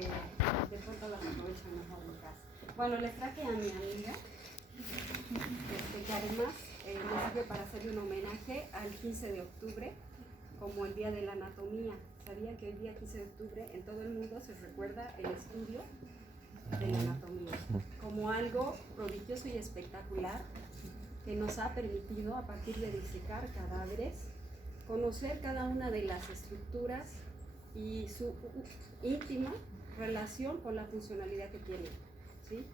de pronto las aprovechan mejor en casa. Bueno, les traje a mi amiga, que además me sirve para hacerle un homenaje al 15 de octubre, como el Día de la Anatomía. ¿Sabía que el día 15 de octubre en todo el mundo se recuerda el estudio de la anatomía como algo prodigioso y espectacular que nos ha permitido, a partir de disecar cadáveres, conocer cada una de las estructuras y su íntima relación con la funcionalidad que tienen, ¿sí?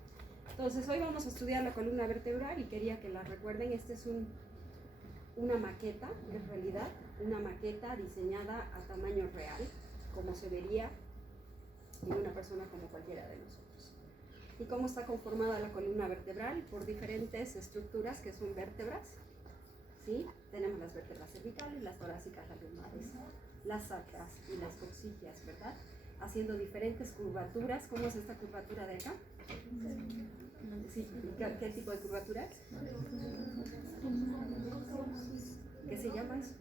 Entonces hoy vamos a estudiar la columna vertebral y quería que la recuerden. Esta es una maqueta, en realidad, una maqueta diseñada a tamaño real, como se vería en una persona como cualquiera de nosotros. ¿Y cómo está conformada la columna vertebral? Por diferentes estructuras que son vértebras, ¿sí? Tenemos las vértebras cervicales, las torácicas, las lumbares, las sacras y las coccygeas, ¿verdad? Haciendo diferentes curvaturas. ¿Cómo es esta curvatura de acá? ¿Sí? ¿Qué tipo de curvatura es? ¿Qué se llama eso?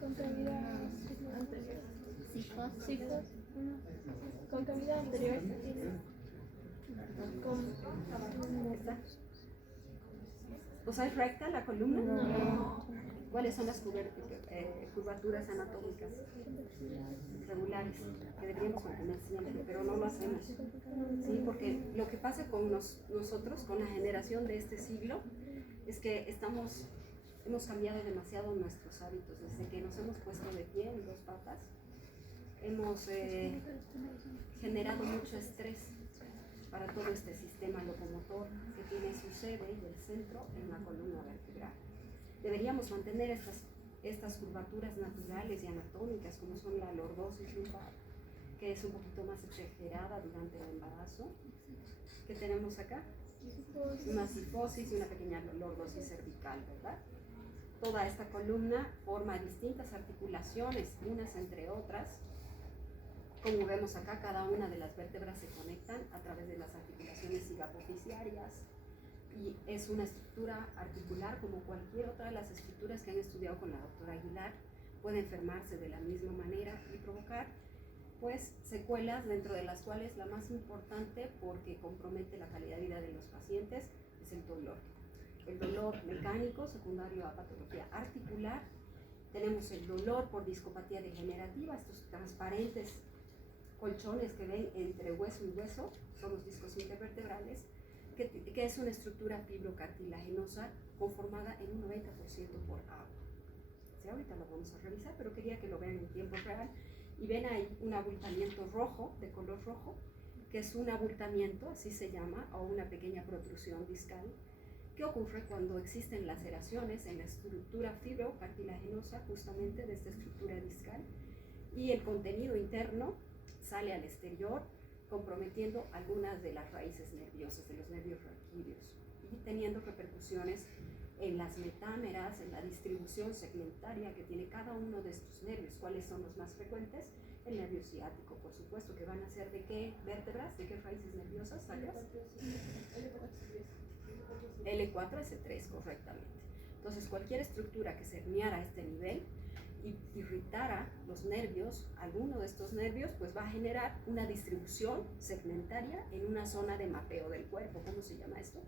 Concavidad anterior. Concavidad anterior. O sea, ¿es recta la columna? No. ¿Cuáles son las curvaturas anatómicas regulares que deberíamos mantener siempre, pero no lo hacemos? ¿Sí? Porque lo que pasa con nosotros, con la generación de este siglo, es que hemos cambiado demasiado nuestros hábitos. Desde que nos hemos puesto de pie en dos patas, hemos generado mucho estrés para todo este sistema locomotor que tiene su sede y el centro en la columna vertebral. Deberíamos mantener estas curvaturas naturales y anatómicas, como son la lordosis lumbar, que es un poquito más exagerada durante el embarazo. ¿Qué tenemos acá? Una cifosis y una pequeña lordosis cervical, ¿verdad? Toda esta columna forma distintas articulaciones, unas entre otras. Como vemos acá, cada una de las vértebras se conectan a través de las articulaciones sigapofisiarias y es una estructura articular como cualquier otra de las estructuras que han estudiado con la doctora Aguilar. Puede enfermarse de la misma manera y provocar pues secuelas, dentro de las cuales la más importante, porque compromete la calidad de vida de los pacientes, es el dolor. El dolor mecánico secundario a patología articular. Tenemos el dolor por discopatía degenerativa, estos transparentes colchones que ven entre hueso y hueso, son los discos intervertebrales, que es una estructura fibrocartilaginosa conformada en un 90% por agua. Sí, ahorita lo vamos a revisar, pero quería que lo vean en tiempo real. Y ven ahí un abultamiento rojo, de color rojo, que es un abultamiento, así se llama, o una pequeña protrusión discal, que ocurre cuando existen laceraciones en la estructura fibrocartilaginosa, justamente de esta estructura discal, y el contenido interno sale al exterior, comprometiendo algunas de las raíces nerviosas, de los nervios raquídeos, y teniendo repercusiones en las metámeras, en la distribución segmentaria que tiene cada uno de estos nervios. ¿Cuáles son los más frecuentes? El nervio ciático, por supuesto, que van a ser ¿de qué vértebras? ¿De qué raíces nerviosas? L4, S3, correctamente. Entonces, cualquier estructura que se herniara a este nivel y irritara los nervios, alguno de estos nervios, pues va a generar una distribución segmentaria en una zona de mapeo del cuerpo. ¿Cómo se llama esto?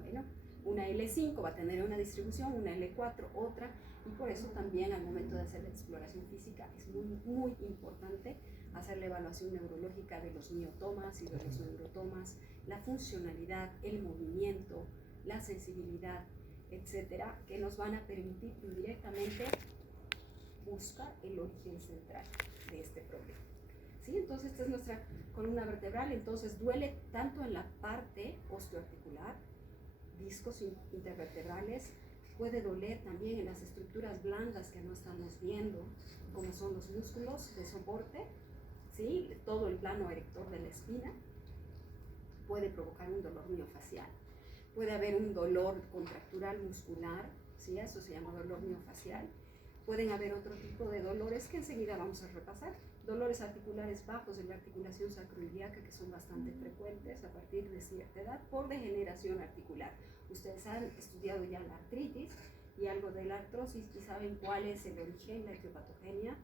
Bueno, una L5 va a tener una distribución, una L4 otra, y por eso también al momento de hacer la exploración física es muy importante hacer la evaluación neurológica de los miotomas y de los neurotomas, la funcionalidad, el movimiento, la sensibilidad, etcétera, que nos van a permitir indirectamente buscar el origen central de este problema. ¿Sí? Entonces esta es nuestra columna vertebral. Entonces duele tanto en la parte osteoarticular, discos intervertebrales, puede doler también en las estructuras blandas que no estamos viendo, como son los músculos de soporte, ¿sí? Todo el plano erector de la espina, puede provocar un dolor miofacial. Puede haber un dolor contractural muscular, ¿sí? Eso se llama dolor miofacial. Pueden haber otro tipo de dolores que enseguida vamos a repasar. Dolores articulares bajos de la articulación sacroiliaca, que son bastante frecuentes a partir de cierta edad por degeneración articular. Ustedes han estudiado ya la artritis y algo de la artrosis y saben cuál es el origen, la etiopatogenia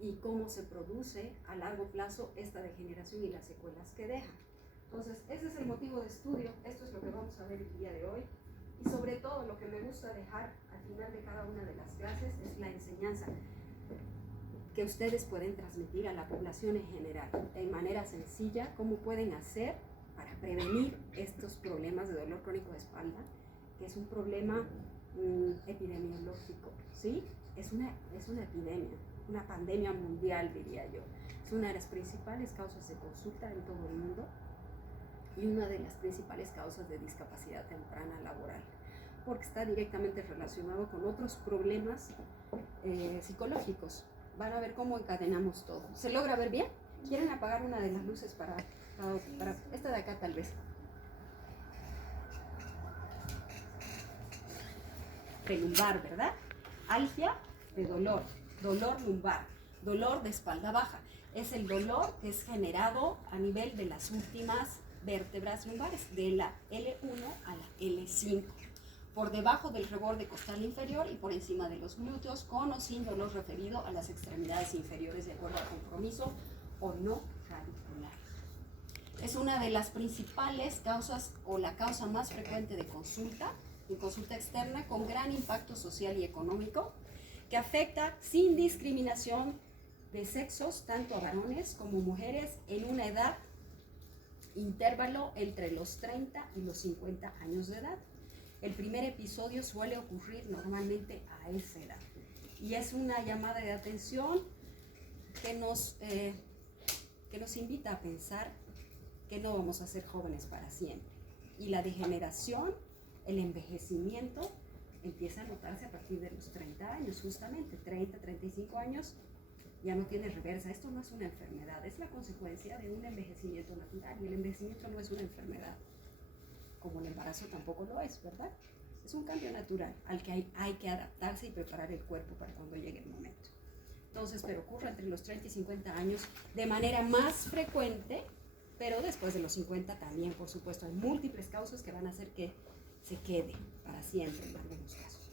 y cómo se produce a largo plazo esta degeneración y las secuelas que deja. Entonces, ese es el motivo de estudio, esto es lo que vamos a ver el día de hoy, y sobre todo lo que me gusta dejar al final de cada una de las clases es la enseñanza que ustedes pueden transmitir a la población en general, de manera sencilla, cómo pueden hacer para prevenir estos problemas de dolor crónico de espalda, que es un problema epidemiológico, ¿sí? Es una epidemia, una pandemia mundial, diría yo. Es una de las principales causas de consulta en todo el mundo y una de las principales causas de discapacidad temprana laboral, porque está directamente relacionado con otros problemas psicológicos. Van a ver cómo encadenamos todo. ¿Se logra ver bien? ¿Quieren apagar una de las luces para esta de acá tal vez? De lumbar, ¿verdad? Algia de dolor, dolor lumbar, dolor de espalda baja. Es el dolor que es generado a nivel de las últimas vértebras lumbares, de la L1 a la L5, por debajo del reborde costal inferior y por encima de los glúteos, con o sin dolor referido a las extremidades inferiores de acuerdo al compromiso o no radicular. Es una de las principales causas o la causa más frecuente de consulta, en consulta externa, con gran impacto social y económico, que afecta sin discriminación de sexos, tanto a varones como mujeres, en una edad intervalo entre los 30 y los 50 años de edad. El primer episodio suele ocurrir normalmente a esa edad y es una llamada de atención que nos invita a pensar que no vamos a ser jóvenes para siempre, y la degeneración, el envejecimiento empieza a notarse a partir de los 30 años, justamente 30, 35 años ya no tiene reversa. Esto no es una enfermedad, es la consecuencia de un envejecimiento natural, y el envejecimiento no es una enfermedad, como el embarazo tampoco lo es, ¿verdad? Es un cambio natural al que hay que adaptarse y preparar el cuerpo para cuando llegue el momento. Entonces, pero ocurre entre los 30 y 50 años de manera más frecuente, pero después de los 50 también, por supuesto. Hay múltiples causas que van a hacer que se quede para siempre en algunos casos.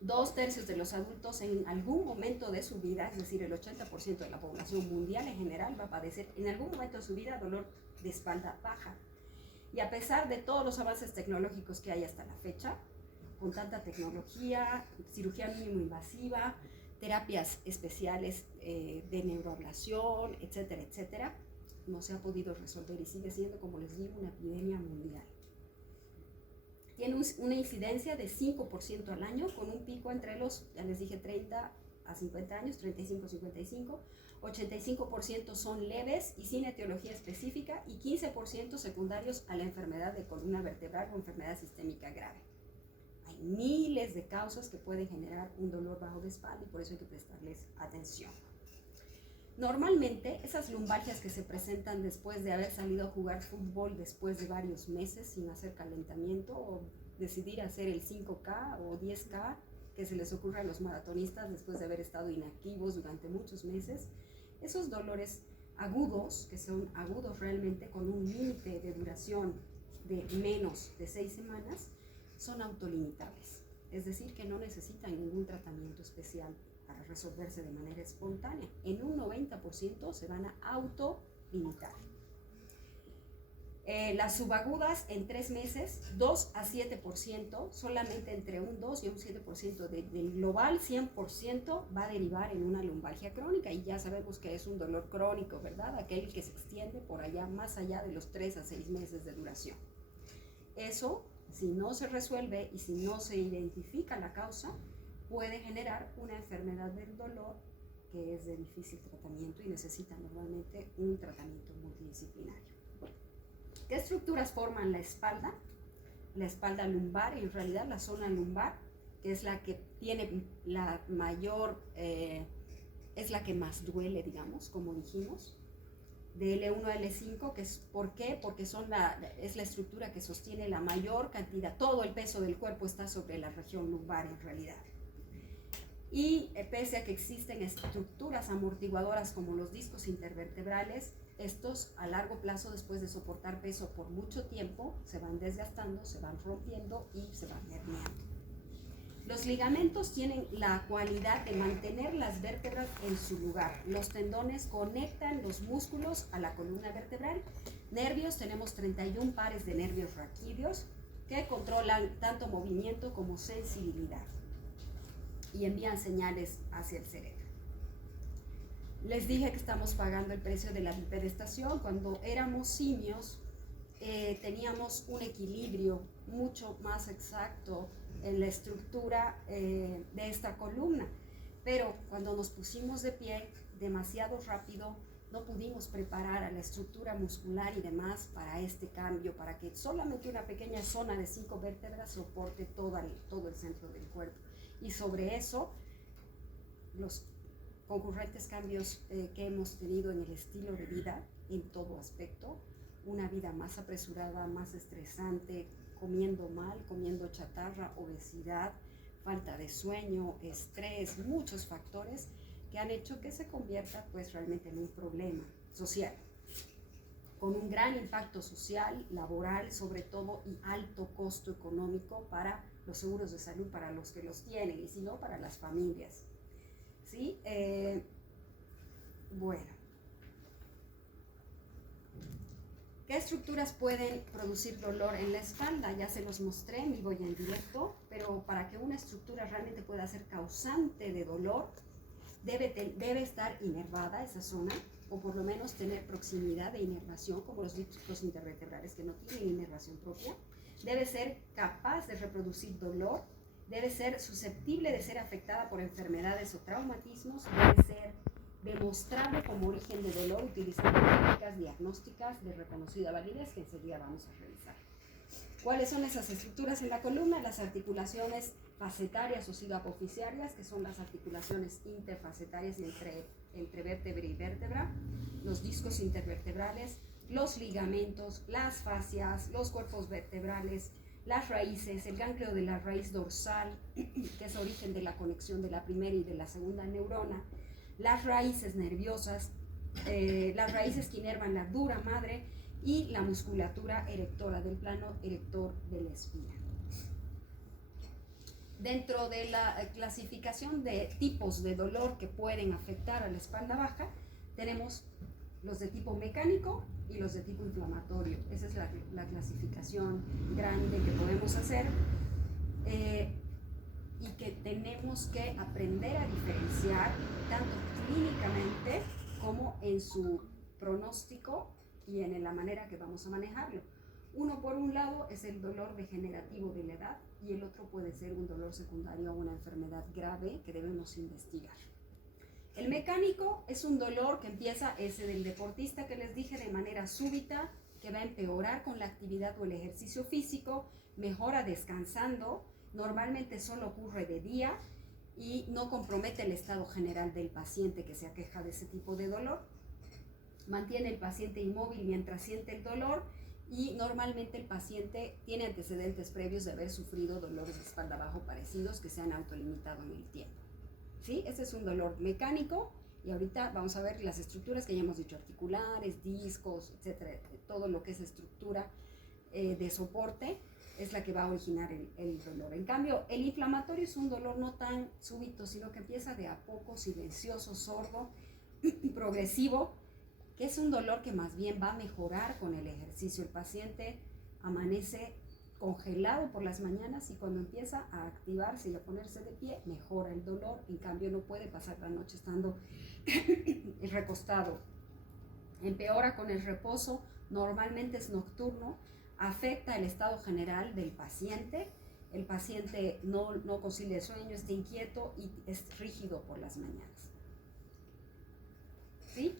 2/3 de los adultos en algún momento de su vida, es decir, el 80% de la población mundial en general, va a padecer en algún momento de su vida dolor de espalda baja. Y a pesar de todos los avances tecnológicos que hay hasta la fecha, con tanta tecnología, cirugía mínimo invasiva, terapias especiales de neuroablación, etcétera, etcétera, no se ha podido resolver y sigue siendo, como les digo, una epidemia mundial. Tiene una incidencia de 5% al año, con un pico entre los, ya les dije, 30 a 50 años, 35 a 55, 85% son leves y sin etiología específica, y 15% secundarios a la enfermedad de columna vertebral o enfermedad sistémica grave. Hay miles de causas que pueden generar un dolor bajo de espalda y por eso hay que prestarles atención. Normalmente, esas lumbalgias que se presentan después de haber salido a jugar fútbol después de varios meses sin hacer calentamiento, o decidir hacer el 5K o 10K que se les ocurre a los maratonistas después de haber estado inactivos durante muchos meses, esos dolores agudos, que son agudos realmente con un límite de duración de menos de 6 semanas, son autolimitables. Es decir, que no necesitan ningún tratamiento especial para resolverse de manera espontánea. En un 90% se van a autolimitar. Las subagudas en 3 meses, 2 a 7%, solamente entre un 2 y un 7% del global 100% va a derivar en una lumbalgia crónica, y ya sabemos que es un dolor crónico, ¿verdad? Aquel que se extiende por allá, más allá de los 3 a 6 meses de duración. Eso, si no se resuelve y si no se identifica la causa, puede generar una enfermedad del dolor que es de difícil tratamiento y necesita normalmente un tratamiento multidisciplinario. ¿Qué estructuras forman la espalda? La espalda lumbar, en realidad la zona lumbar, que es la que tiene la mayor, es la que más duele, digamos, como dijimos. De L1 a L5, que es, ¿por qué? Porque es la estructura que sostiene la mayor cantidad, todo el peso del cuerpo está sobre la región lumbar en realidad. Y pese a que existen estructuras amortiguadoras como los discos intervertebrales, estos a largo plazo, después de soportar peso por mucho tiempo, se van desgastando, se van rompiendo y se van herniando. Los ligamentos tienen la cualidad de mantener las vértebras en su lugar. Los tendones conectan los músculos a la columna vertebral. Nervios, tenemos 31 pares de nervios raquídeos que controlan tanto movimiento como sensibilidad y envían señales hacia el cerebro. Les dije que estamos pagando el precio de la bipedestación. Cuando éramos simios, teníamos un equilibrio mucho más exacto en la estructura de esta columna, pero cuando nos pusimos de pie demasiado rápido, no pudimos preparar a la estructura muscular y demás para este cambio, para que solamente una pequeña zona de 5 vértebras soporte todo el centro del cuerpo. Y sobre eso, los concurrentes cambios que hemos tenido en el estilo de vida, en todo aspecto, una vida más apresurada, más estresante, comiendo mal, comiendo chatarra, obesidad, falta de sueño, estrés, muchos factores que han hecho que se convierta pues realmente en un problema social, con un gran impacto social, laboral sobre todo, y alto costo económico para los seguros de salud, para los que los tienen, y si no, para las familias. ¿Sí? Bueno. ¿Qué estructuras pueden producir dolor en la espalda? Ya se los mostré en vivo y en directo, pero para que una estructura realmente pueda ser causante de dolor, debe estar inervada esa zona, o por lo menos tener proximidad de inervación, como los discos intervertebrales que no tienen inervación propia. Debe ser capaz de reproducir dolor, debe ser susceptible de ser afectada por enfermedades o traumatismos, debe ser demostrable como origen de dolor utilizando técnicas diagnósticas de reconocida validez que enseguida vamos a revisar. ¿Cuáles son esas estructuras en la columna? Las articulaciones facetarias o cigoapofisiarias, que son las articulaciones interfacetarias entre vértebra y vértebra, los discos intervertebrales, los ligamentos, las fascias, los cuerpos vertebrales, las raíces, el ganglio de la raíz dorsal, que es origen de la conexión de la primera y de la segunda neurona, las raíces nerviosas, las raíces que inervan la dura madre y la musculatura erectora del plano erector de la espina. Dentro de la clasificación de tipos de dolor que pueden afectar a la espalda baja, tenemos los de tipo mecánico y los de tipo inflamatorio. Esa es la clasificación grande que podemos hacer y que tenemos que aprender a diferenciar tanto clínicamente como en su pronóstico y en la manera que vamos a manejarlo. Uno, por un lado, es el dolor degenerativo de la edad, y el otro puede ser un dolor secundario a una enfermedad grave que debemos investigar. El mecánico es un dolor que empieza, ese del deportista que les dije, de manera súbita, que va a empeorar con la actividad o el ejercicio físico, mejora descansando, normalmente solo ocurre de día y no compromete el estado general del paciente que se aqueja de ese tipo de dolor. Mantiene el paciente inmóvil mientras siente el dolor, y normalmente el paciente tiene antecedentes previos de haber sufrido dolores de espalda bajo parecidos que se han autolimitado en el tiempo. ¿Sí? Ese es un dolor mecánico, y ahorita vamos a ver las estructuras que ya hemos dicho, articulares, discos, etcétera, todo lo que es estructura de soporte es la que va a originar el dolor. En cambio, el inflamatorio es un dolor no tan súbito, sino que empieza de a poco, silencioso, sordo, progresivo, que es un dolor que más bien va a mejorar con el ejercicio. El paciente amanece congelado por las mañanas y cuando empieza a activarse y a ponerse de pie, mejora el dolor. En cambio, no puede pasar la noche estando recostado. Empeora con el reposo, normalmente es nocturno, afecta el estado general del paciente. El paciente no concilia el sueño, está inquieto y es rígido por las mañanas. ¿Sí?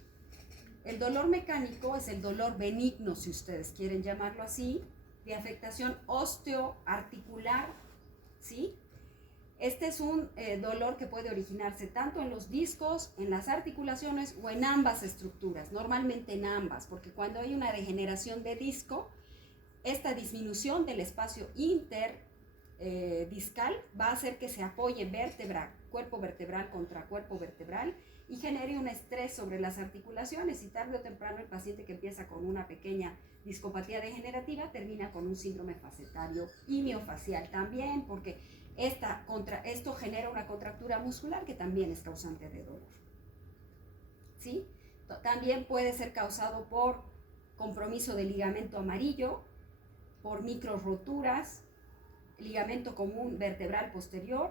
El dolor mecánico es el dolor benigno, si ustedes quieren llamarlo así, de afectación osteoarticular, ¿sí? Este es un dolor que puede originarse tanto en los discos, en las articulaciones o en ambas estructuras, normalmente en ambas, porque cuando hay una degeneración de disco, esta disminución del espacio interdiscal va a hacer que se apoye cuerpo vertebral contra cuerpo vertebral y genere un estrés sobre las articulaciones, y tarde o temprano el paciente que empieza con una pequeña discopatía degenerativa termina con un síndrome facetario y miofacial también, porque Esto genera una contractura muscular que también es causante de dolor. ¿Sí? También puede ser causado por compromiso del ligamento amarillo, por micro roturas, ligamento común vertebral posterior.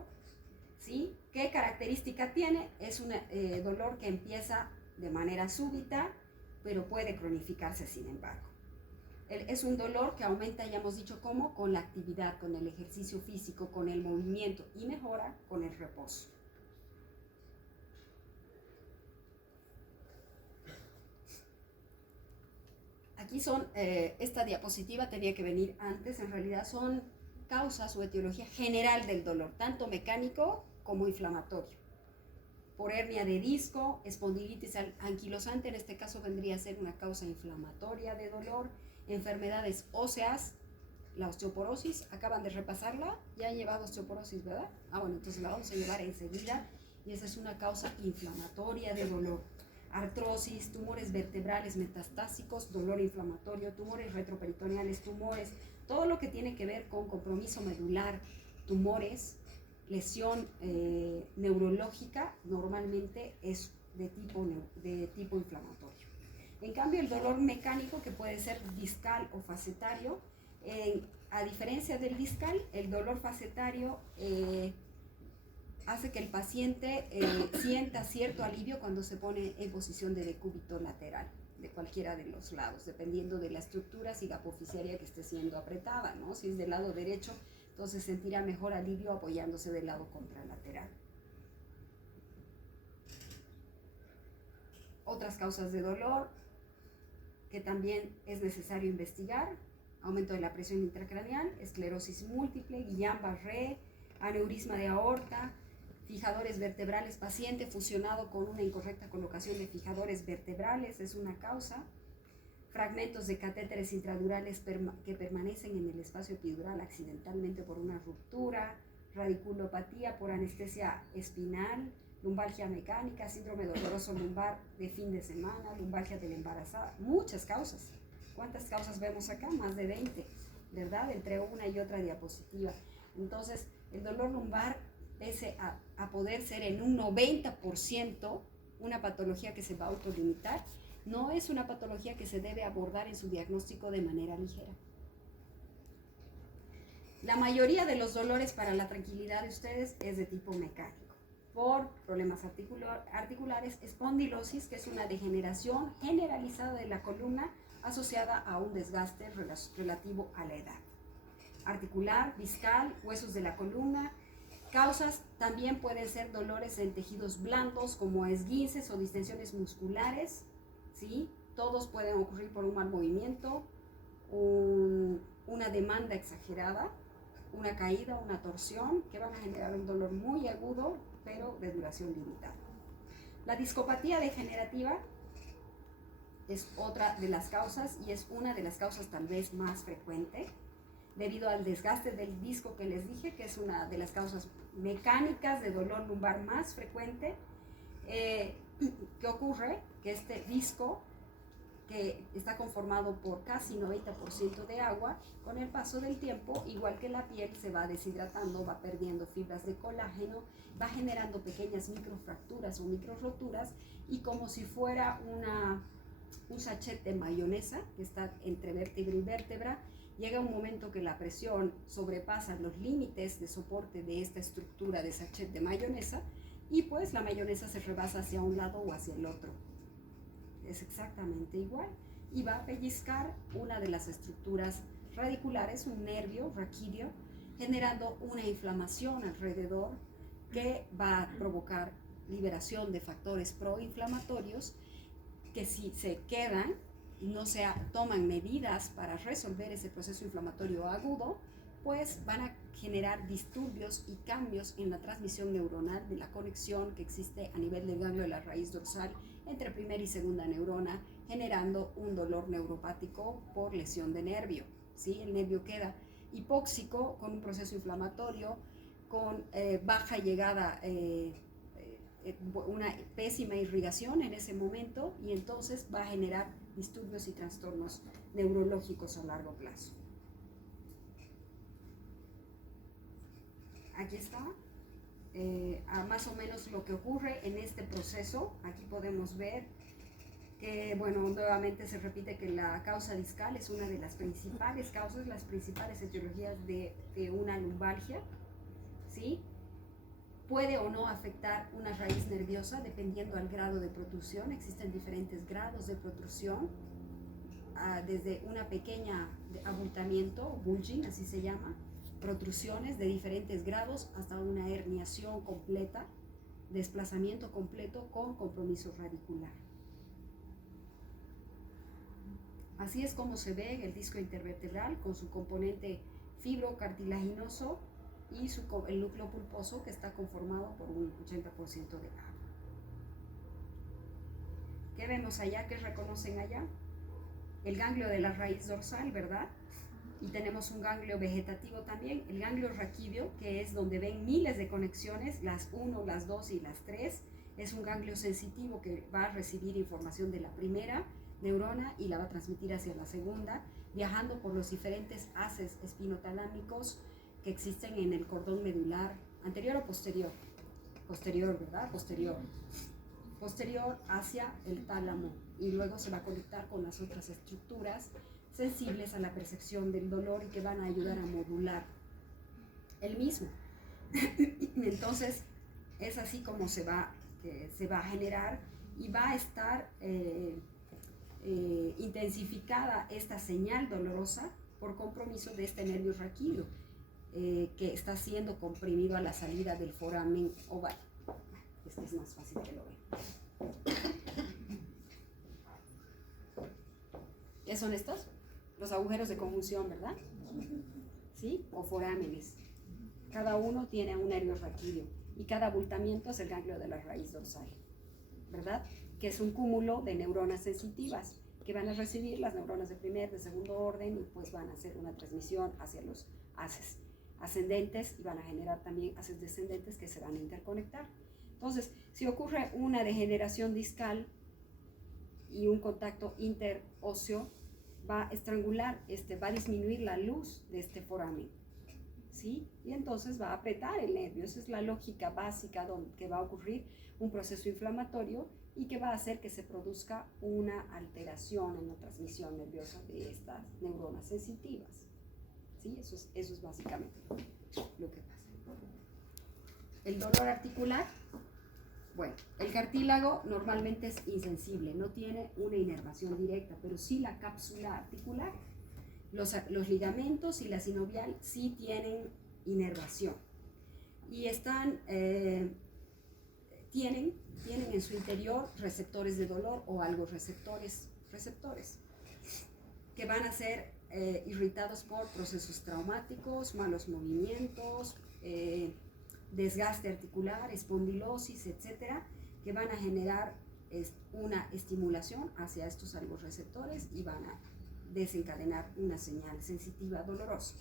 ¿Sí? ¿Qué característica tiene? Es un dolor que empieza de manera súbita, pero puede cronificarse sin embargo. Es un dolor que aumenta, ya hemos dicho cómo, con la actividad, con el ejercicio físico, con el movimiento, y mejora con el reposo. Aquí son, esta diapositiva tenía que venir antes, en realidad son causas o etiología general del dolor, tanto mecánico como inflamatorio. Por hernia de disco, espondilitis anquilosante, en este caso vendría a ser una causa inflamatoria de dolor, enfermedades óseas, la osteoporosis, acaban de repasarla, ya han llevado osteoporosis, ¿verdad? Bueno, entonces la vamos a llevar enseguida, y esa es una causa inflamatoria de dolor. Artrosis, tumores vertebrales metastásicos, dolor inflamatorio, tumores retroperitoneales, tumores, todo lo que tiene que ver con compromiso medular, tumores, lesión neurológica, normalmente es de tipo inflamatorio. En cambio, el dolor mecánico, que puede ser discal o facetario, a diferencia del discal, el dolor facetario hace que el paciente sienta cierto alivio cuando se pone en posición de decúbito lateral, de cualquiera de los lados, dependiendo de la estructura cicapoficiaria que esté siendo apretada, ¿no? Si es del lado derecho, entonces sentirá mejor alivio apoyándose del lado contralateral. Otras causas de dolor que también es necesario investigar: aumento de la presión intracraneal, esclerosis múltiple, Guillain-Barré, aneurisma de aorta, fijadores vertebrales, paciente fusionado con una incorrecta colocación de fijadores vertebrales, es una causa. Fragmentos de catéteres intradurales que permanecen en el espacio epidural accidentalmente por una ruptura, radiculopatía por anestesia espinal, lumbalgia mecánica, síndrome doloroso lumbar de fin de semana, lumbalgia de la embarazada, muchas causas. ¿Cuántas causas vemos acá? Más de 20, ¿verdad? Entre una y otra diapositiva. Entonces, el dolor lumbar, pese a poder ser en un 90% una patología que se va a autolimitar, no es una patología que se debe abordar en su diagnóstico de manera ligera. La mayoría de los dolores para la tranquilidad de ustedes es de tipo mecánico, por problemas articulares, espondilosis, que es una degeneración generalizada de la columna asociada a un desgaste relativo a la edad. Articular, discal, huesos de la columna. Causas también pueden ser dolores en tejidos blandos como esguinces o distensiones musculares, ¿sí? Todos pueden ocurrir por un mal movimiento, una demanda exagerada, una caída, una torsión, que van a generar un dolor muy agudo, pero de duración limitada. La discopatía degenerativa es otra de las causas, y es una de las causas tal vez más frecuente, debido al desgaste del disco que les dije, que es una de las causas mecánicas de dolor lumbar más frecuente. ¿Qué ocurre? Que este disco, que está conformado por casi 90% de agua, con el paso del tiempo, igual que la piel, se va deshidratando, va perdiendo fibras de colágeno, va generando pequeñas microfracturas o microroturas, y como si fuera un sachet de mayonesa que está entre vértebra y vértebra, llega un momento que la presión sobrepasa los límites de soporte de esta estructura de sachet de mayonesa, y pues la mayonesa se rebasa hacia un lado o hacia el otro. Es exactamente igual, y va a pellizcar una de las estructuras radiculares, un nervio raquídeo, generando una inflamación alrededor que va a provocar liberación de factores proinflamatorios que, si se quedan y no se toman medidas para resolver ese proceso inflamatorio agudo, pues van a generar disturbios y cambios en la transmisión neuronal de la conexión que existe a nivel del ganglio de la raíz dorsal entre primera y segunda neurona, generando un dolor neuropático por lesión de nervio, ¿sí? El nervio queda hipóxico con un proceso inflamatorio, con baja llegada, una pésima irrigación en ese momento, y entonces va a generar disturbios y trastornos neurológicos a largo plazo. aquí está, más o menos lo que ocurre en este proceso. Aquí podemos ver que, bueno, nuevamente se repite que la causa discal es una de las principales causas, las principales etiologías de una lumbalgia, ¿sí? Puede o no afectar una raíz nerviosa dependiendo al grado de protrusión. Existen diferentes grados de protrusión, desde una pequeña abultamiento, bulging, así se llama, protrusiones de diferentes grados, hasta una herniación completa, desplazamiento completo con compromiso radicular. Así es como se ve en el disco intervertebral con su componente fibrocartilaginoso y el núcleo pulposo, que está conformado por un 80% de agua. ¿Qué vemos allá? ¿Qué reconocen allá? El ganglio de la raíz dorsal, ¿verdad? Y tenemos un ganglio vegetativo también, el ganglio raquídeo, que es donde ven miles de conexiones, las 1, las 2 y las 3. Es un ganglio sensitivo que va a recibir información de la primera neurona y la va a transmitir hacia la segunda, viajando por los diferentes haces espinotalámicos que existen en el cordón medular, anterior o posterior. Posterior, ¿verdad? Posterior. Posterior hacia el tálamo, y luego se va a conectar con las otras estructuras sensibles a la percepción del dolor y que van a ayudar a modular el mismo. Entonces, es así como se va a generar y va a estar intensificada esta señal dolorosa por compromiso de este nervio raquídeo, que está siendo comprimido a la salida del foramen oval. Este es más fácil que lo vean. ¿Qué son estos? Los agujeros de conjunción, ¿verdad? ¿Sí? O forámenes. Cada uno tiene un nervio raquídeo y cada abultamiento es el ganglio de la raíz dorsal, ¿verdad? Que es un cúmulo de neuronas sensitivas que van a recibir las neuronas de primer, de segundo orden, y pues van a hacer una transmisión hacia los haces ascendentes y van a generar también haces descendentes que se van a interconectar. Entonces, si ocurre una degeneración discal y un contacto interóseo, va a estrangular, va a disminuir la luz de este foramen, ¿sí? Y entonces va a apretar el nervio. Esa es la lógica básica que va a ocurrir un proceso inflamatorio y que va a hacer que se produzca una alteración en la transmisión nerviosa de estas neuronas sensitivas, ¿sí? Eso es básicamente lo que pasa. El dolor articular, bueno, el cartílago normalmente es insensible, no tiene una inervación directa, pero sí la cápsula articular. Los ligamentos y la sinovial sí tienen inervación y tienen en su interior receptores de dolor o algo receptores que van a ser irritados por procesos traumáticos, malos movimientos, desgaste articular, espondilosis, etcétera, que van a generar una estimulación hacia estos algoreceptores y van a desencadenar una señal sensitiva dolorosa.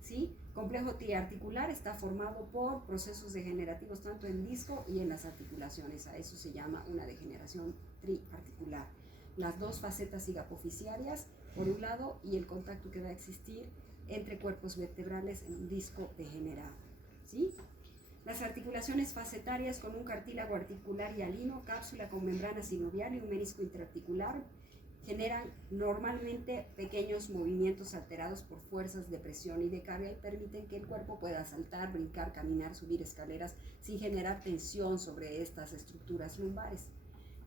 ¿Sí? Complejo triarticular está formado por procesos degenerativos tanto en disco y en las articulaciones. A eso se llama una degeneración triarticular. Las dos facetas cigapoficiarias, por un lado, y el contacto que va a existir entre cuerpos vertebrales en un disco degenerado. ¿Sí? Las articulaciones facetarias con un cartílago articular hialino, cápsula con membrana sinovial y un menisco interarticular generan normalmente pequeños movimientos alterados por fuerzas de presión y de carga y permiten que el cuerpo pueda saltar, brincar, caminar, subir escaleras sin generar tensión sobre estas estructuras lumbares.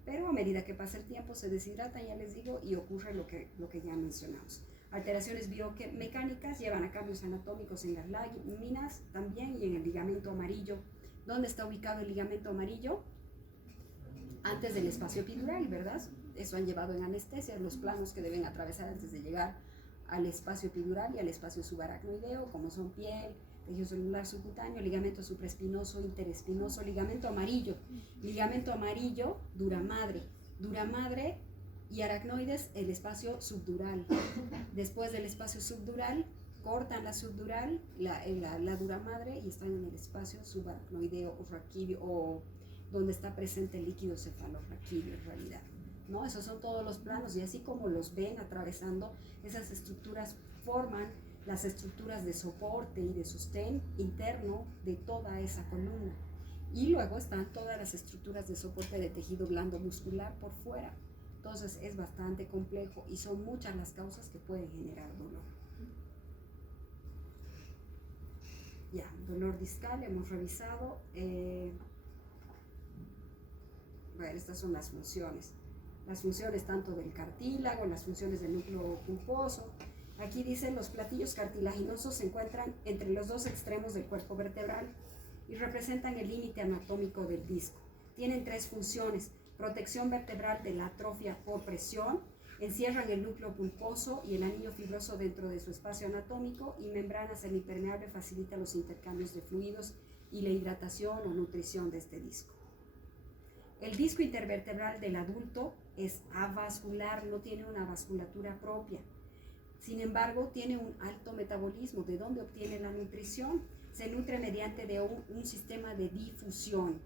Pero a medida que pasa el tiempo se deshidratan, ya les digo, y ocurre lo que ya mencionamos. Alteraciones biomecánicas llevan a cambios anatómicos en las láminas también y en el ligamento amarillo. ¿Dónde está ubicado el ligamento amarillo? Antes del espacio epidural, ¿verdad? Eso han llevado en anestesia los planos que deben atravesar antes de llegar al espacio epidural y al espacio subaracnoideo, como son piel, tejido celular subcutáneo, ligamento supraespinoso, interespinoso, ligamento amarillo. Ligamento amarillo, dura madre y aracnoides, el espacio subdural. Después del espacio subdural, cortan la subdural, la dura madre, y están en el espacio subaracnoideo o raquídeo, o donde está presente el líquido cefalorraquídeo en realidad, ¿no? Esos son todos los planos, y así como los ven atravesando, esas estructuras forman las estructuras de soporte y de sostén interno de toda esa columna. Y luego están todas las estructuras de soporte de tejido blando muscular por fuera. Entonces es bastante complejo y son muchas las causas que pueden generar dolor. Ya, dolor discal hemos revisado. Bueno, estas son las funciones. Las funciones tanto del cartílago, las funciones del núcleo pulposo. Aquí dicen los platillos cartilaginosos se encuentran entre los dos extremos del cuerpo vertebral y representan el límite anatómico del disco. Tienen tres funciones: protección vertebral de la atrofia por presión, encierran el núcleo pulposo y el anillo fibroso dentro de su espacio anatómico, y membrana semipermeable facilita los intercambios de fluidos y la hidratación o nutrición de este disco. El disco intervertebral del adulto es avascular, no tiene una vasculatura propia. Sin embargo, tiene un alto metabolismo. ¿De dónde obtiene la nutrición? Se nutre mediante de un sistema de difusión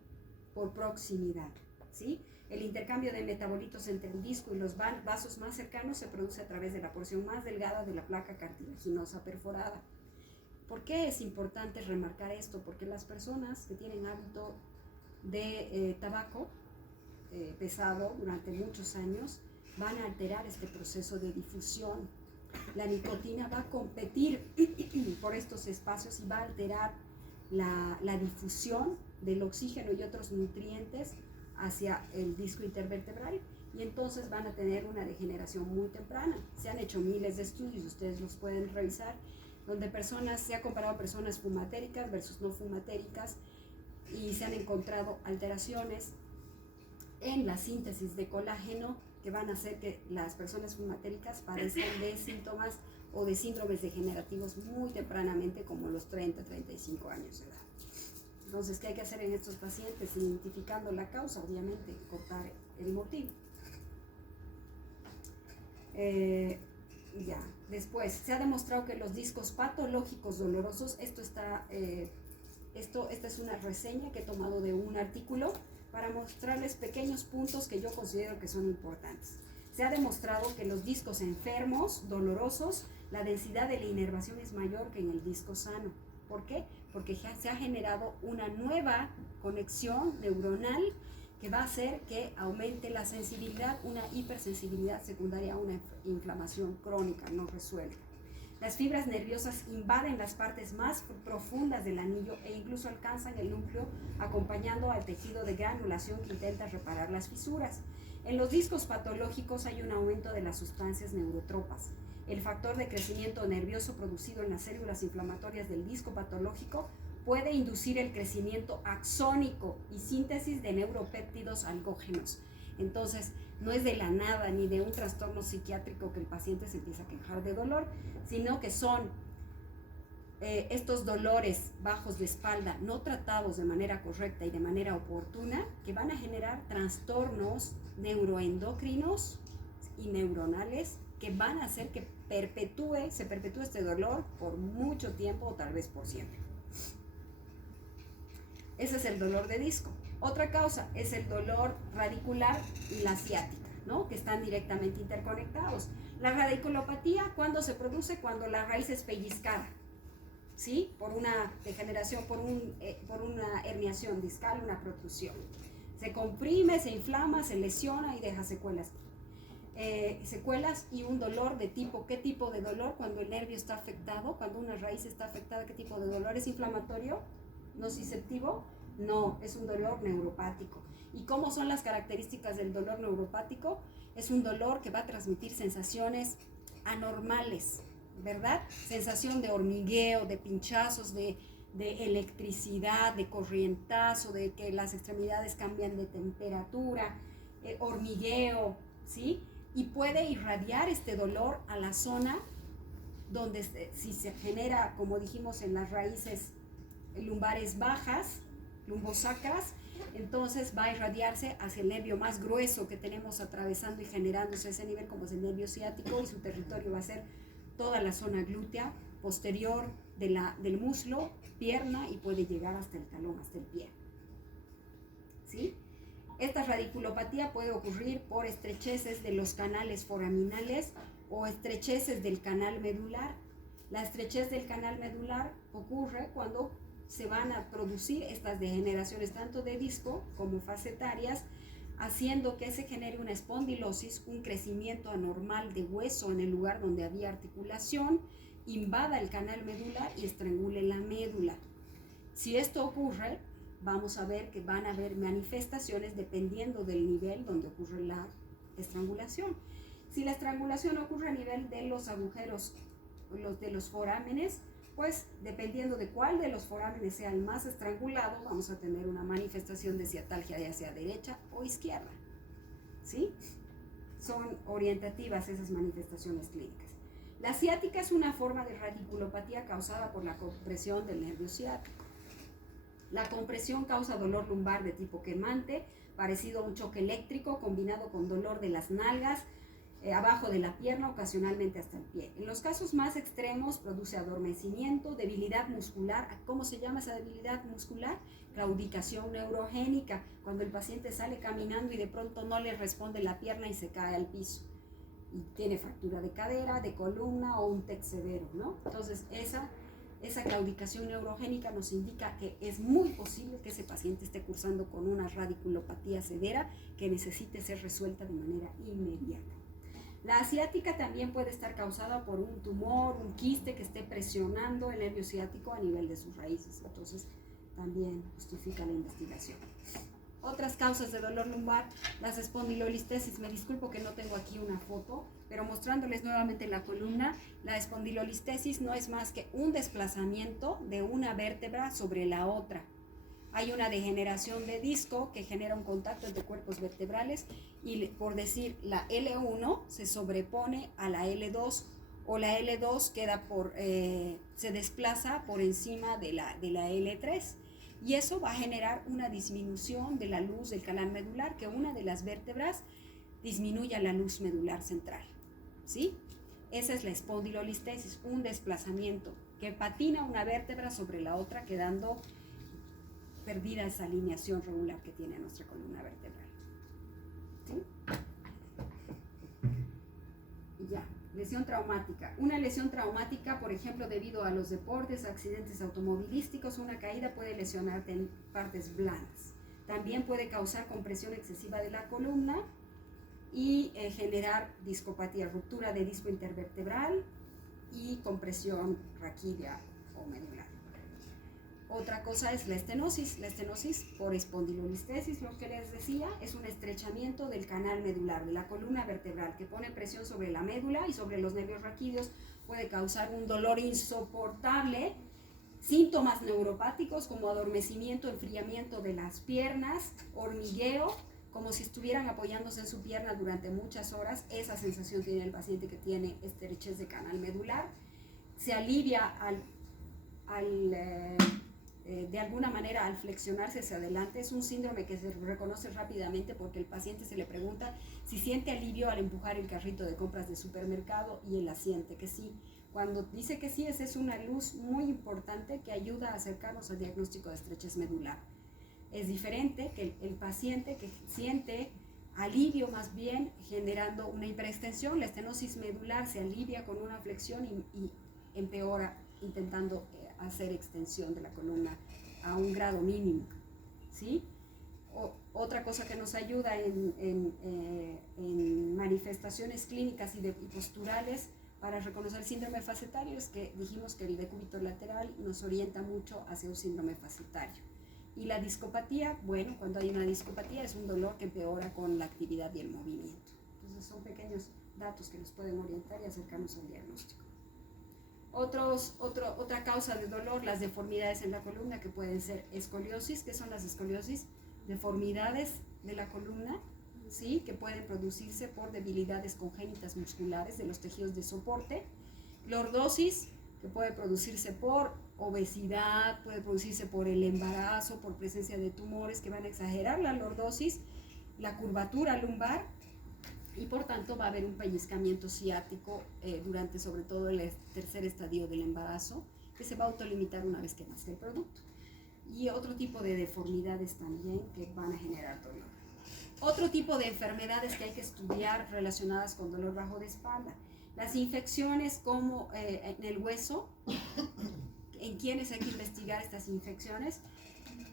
por proximidad, ¿sí? El intercambio de metabolitos entre el disco y los vasos más cercanos se produce a través de la porción más delgada de la placa cartilaginosa perforada. ¿Por qué es importante remarcar esto? Porque las personas que tienen hábito de tabaco pesado durante muchos años van a alterar este proceso de difusión. La nicotina va a competir por estos espacios y va a alterar la difusión del oxígeno y otros nutrientes hacia el disco intervertebral, y entonces van a tener una degeneración muy temprana. Se han hecho miles de estudios, ustedes los pueden revisar, donde se ha comparado personas fumatéricas versus no fumatéricas, y se han encontrado alteraciones en la síntesis de colágeno que van a hacer que las personas fumatéricas padezcan de síntomas o de síndromes degenerativos muy tempranamente, como los 30, 35 años de edad. Entonces, ¿qué hay que hacer en estos pacientes? Identificando la causa, obviamente, cortar el motivo. Después, se ha demostrado que los discos patológicos dolorosos, esta es una reseña que he tomado de un artículo para mostrarles pequeños puntos que yo considero que son importantes. Se ha demostrado que los discos enfermos, dolorosos, la densidad de la inervación es mayor que en el disco sano. ¿Por qué? Porque ya se ha generado una nueva conexión neuronal que va a hacer que aumente la sensibilidad, una hipersensibilidad secundaria a una inflamación crónica no resuelta. Las fibras nerviosas invaden las partes más profundas del anillo e incluso alcanzan el núcleo, acompañando al tejido de granulación que intenta reparar las fisuras. En los discos patológicos hay un aumento de las sustancias neurotropas. El factor de crecimiento nervioso producido en las células inflamatorias del disco patológico puede inducir el crecimiento axónico y síntesis de neuropéptidos algógenos. Entonces, no es de la nada ni de un trastorno psiquiátrico que el paciente se empieza a quejar de dolor, sino que son estos dolores bajos de espalda no tratados de manera correcta y de manera oportuna que van a generar trastornos neuroendocrinos y neuronales que van a hacer que se perpetúe este dolor por mucho tiempo o tal vez por siempre. Ese es el dolor de disco. Otra causa es el dolor radicular y la ciática, ¿no? Que están directamente interconectados. La radiculopatía, ¿cuándo se produce? Cuando la raíz es pellizcada, ¿sí? Por una degeneración, por una herniación discal, una protrusión. Se comprime, se inflama, se lesiona y deja secuelas. Secuelas y un dolor de tipo, ¿qué tipo de dolor? Cuando el nervio está afectado, cuando una raíz está afectada, ¿qué tipo de dolor? ¿Es inflamatorio? ¿Nociceptivo? No, es un dolor neuropático. ¿Y cómo son las características del dolor neuropático? Es un dolor que va a transmitir sensaciones anormales, ¿verdad? Sensación de hormigueo, de pinchazos, de electricidad, de corrientazo, de que las extremidades cambian de temperatura, hormigueo, ¿sí? Y puede irradiar este dolor a la zona donde si se genera, como dijimos, en las raíces lumbares bajas, lumbosacras, entonces va a irradiarse hacia el nervio más grueso que tenemos atravesando y generándose ese nivel, como es el nervio ciático, y su territorio va a ser toda la zona glútea posterior del muslo, pierna, y puede llegar hasta el talón, hasta el pie, ¿sí? Esta radiculopatía puede ocurrir por estrecheces de los canales foraminales o estrecheces del canal medular. La estrechez del canal medular ocurre cuando se van a producir estas degeneraciones tanto de disco como facetarias, haciendo que se genere una espondilosis, un crecimiento anormal de hueso en el lugar donde había articulación, invada el canal medular y estrangule la médula. Si esto ocurre, vamos a ver que van a haber manifestaciones dependiendo del nivel donde ocurre la estrangulación. Si la estrangulación ocurre a nivel de los agujeros, de los forámenes, pues dependiendo de cuál de los forámenes sea el más estrangulado, vamos a tener una manifestación de ciatalgia ya sea derecha o izquierda. ¿Sí? Son orientativas esas manifestaciones clínicas. La ciática es una forma de radiculopatía causada por la compresión del nervio ciático. La compresión causa dolor lumbar de tipo quemante, parecido a un choque eléctrico, combinado con dolor de las nalgas, abajo de la pierna, ocasionalmente hasta el pie. En los casos más extremos produce adormecimiento, debilidad muscular. ¿Cómo se llama esa debilidad muscular? Claudicación neurogénica, cuando el paciente sale caminando y de pronto no le responde la pierna y se cae al piso. Y tiene fractura de cadera, de columna o un TEC severo, ¿no? Entonces, esa claudicación neurogénica nos indica que es muy posible que ese paciente esté cursando con una radiculopatía severa que necesite ser resuelta de manera inmediata. La asiática también puede estar causada por un tumor, un quiste que esté presionando el nervio ciático a nivel de sus raíces. Entonces, también justifica la investigación. Otras causas de dolor lumbar, las espondilolistesis. Me disculpo que no tengo aquí una foto, pero mostrándoles nuevamente la columna, la espondilolistesis no es más que un desplazamiento de una vértebra sobre la otra. Hay una degeneración de disco que genera un contacto entre cuerpos vertebrales y, por decir, la L1 se sobrepone a la L2 o la L2 se desplaza por encima de la L3 y eso va a generar una disminución de la luz del canal medular, que una de las vértebras disminuya la luz medular central, ¿sí? Esa es la espondilolistesis, un desplazamiento que patina una vértebra sobre la otra, quedando perdida esa alineación regular que tiene nuestra columna vertebral. ¿Sí? Y ya, lesión traumática. Una lesión traumática, por ejemplo, debido a los deportes, accidentes automovilísticos, una caída puede lesionarte en partes blandas. También puede causar compresión excesiva de la columna y generar discopatía, ruptura de disco intervertebral y compresión raquídea o medular. Otra cosa es la estenosis. La estenosis por espondilolistesis, lo que les decía, es un estrechamiento del canal medular, de la columna vertebral, que pone presión sobre la médula y sobre los nervios raquídeos, puede causar un dolor insoportable, síntomas neuropáticos como adormecimiento, enfriamiento de las piernas, hormigueo, como si estuvieran apoyándose en su pierna durante muchas horas. Esa sensación tiene el paciente que tiene estrechez de canal medular. Se alivia de alguna manera al flexionarse hacia adelante. Es un síndrome que se reconoce rápidamente porque el paciente se le pregunta si siente alivio al empujar el carrito de compras de supermercado y él asiente que sí. Cuando dice que sí, esa es una luz muy importante que ayuda a acercarnos al diagnóstico de estrechez medular. Es diferente que el paciente que siente alivio más bien generando una hiperextensión. La estenosis medular se alivia con una flexión y empeora intentando hacer extensión de la columna a un grado mínimo, ¿sí? Otra cosa que nos ayuda en manifestaciones clínicas y posturales para reconocer el síndrome facetario es que dijimos que el decúbito lateral nos orienta mucho hacia un síndrome facetario. Y la discopatía, bueno, cuando hay una discopatía es un dolor que empeora con la actividad y el movimiento. Entonces son pequeños datos que nos pueden orientar y acercarnos al diagnóstico. Otra causa de dolor, las deformidades en la columna, que pueden ser escoliosis. ¿Qué son las escoliosis? Deformidades de la columna, ¿sí? Que pueden producirse por debilidades congénitas musculares de los tejidos de soporte. Lordosis, que puede producirse por obesidad, puede producirse por el embarazo, por presencia de tumores que van a exagerar la lordosis, la curvatura lumbar, y por tanto va a haber un pellizcamiento ciático durante sobre todo el tercer estadio del embarazo, que se va a autolimitar una vez que nazca el producto. Y otro tipo de deformidades también que van a generar dolor. Otro tipo de enfermedades que hay que estudiar relacionadas con dolor bajo de espalda. Las infecciones como en el hueso, ¿en quiénes hay que investigar estas infecciones?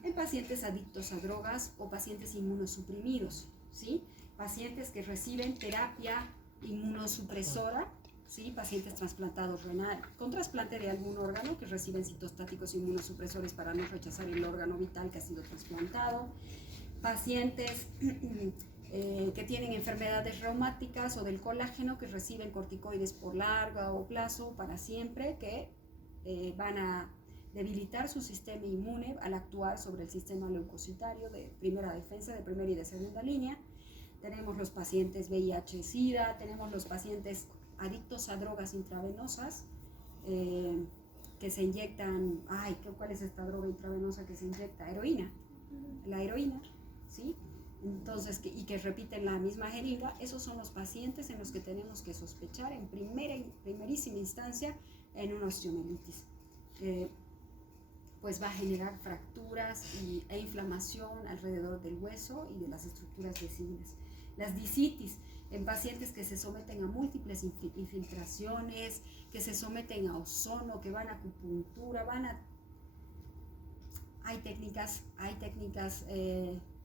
En pacientes adictos a drogas o pacientes inmunosuprimidos, ¿sí? Pacientes que reciben terapia inmunosupresora, ¿sí? Pacientes trasplantados renal, con trasplante de algún órgano que reciben citostáticos inmunosupresores para no rechazar el órgano vital que ha sido trasplantado, pacientes que tienen enfermedades reumáticas o del colágeno que reciben corticoides por largo plazo para siempre, que van a debilitar su sistema inmune al actuar sobre el sistema leucocitario de primera defensa, de primera y de segunda línea. Tenemos los pacientes VIH-Sida, tenemos los pacientes adictos a drogas intravenosas que se inyectan, ¿cuál es esta droga intravenosa que se inyecta? Heroína, la heroína, ¿sí? Entonces, y que repiten la misma jeringa. Esos son los pacientes en los que tenemos que sospechar en primerísima instancia en una osteomielitis. Pues va a generar fracturas e inflamación alrededor del hueso y de las estructuras vecinas. Las discitis en pacientes que se someten a múltiples infiltraciones, que se someten a ozono, que van a acupuntura, hay técnicas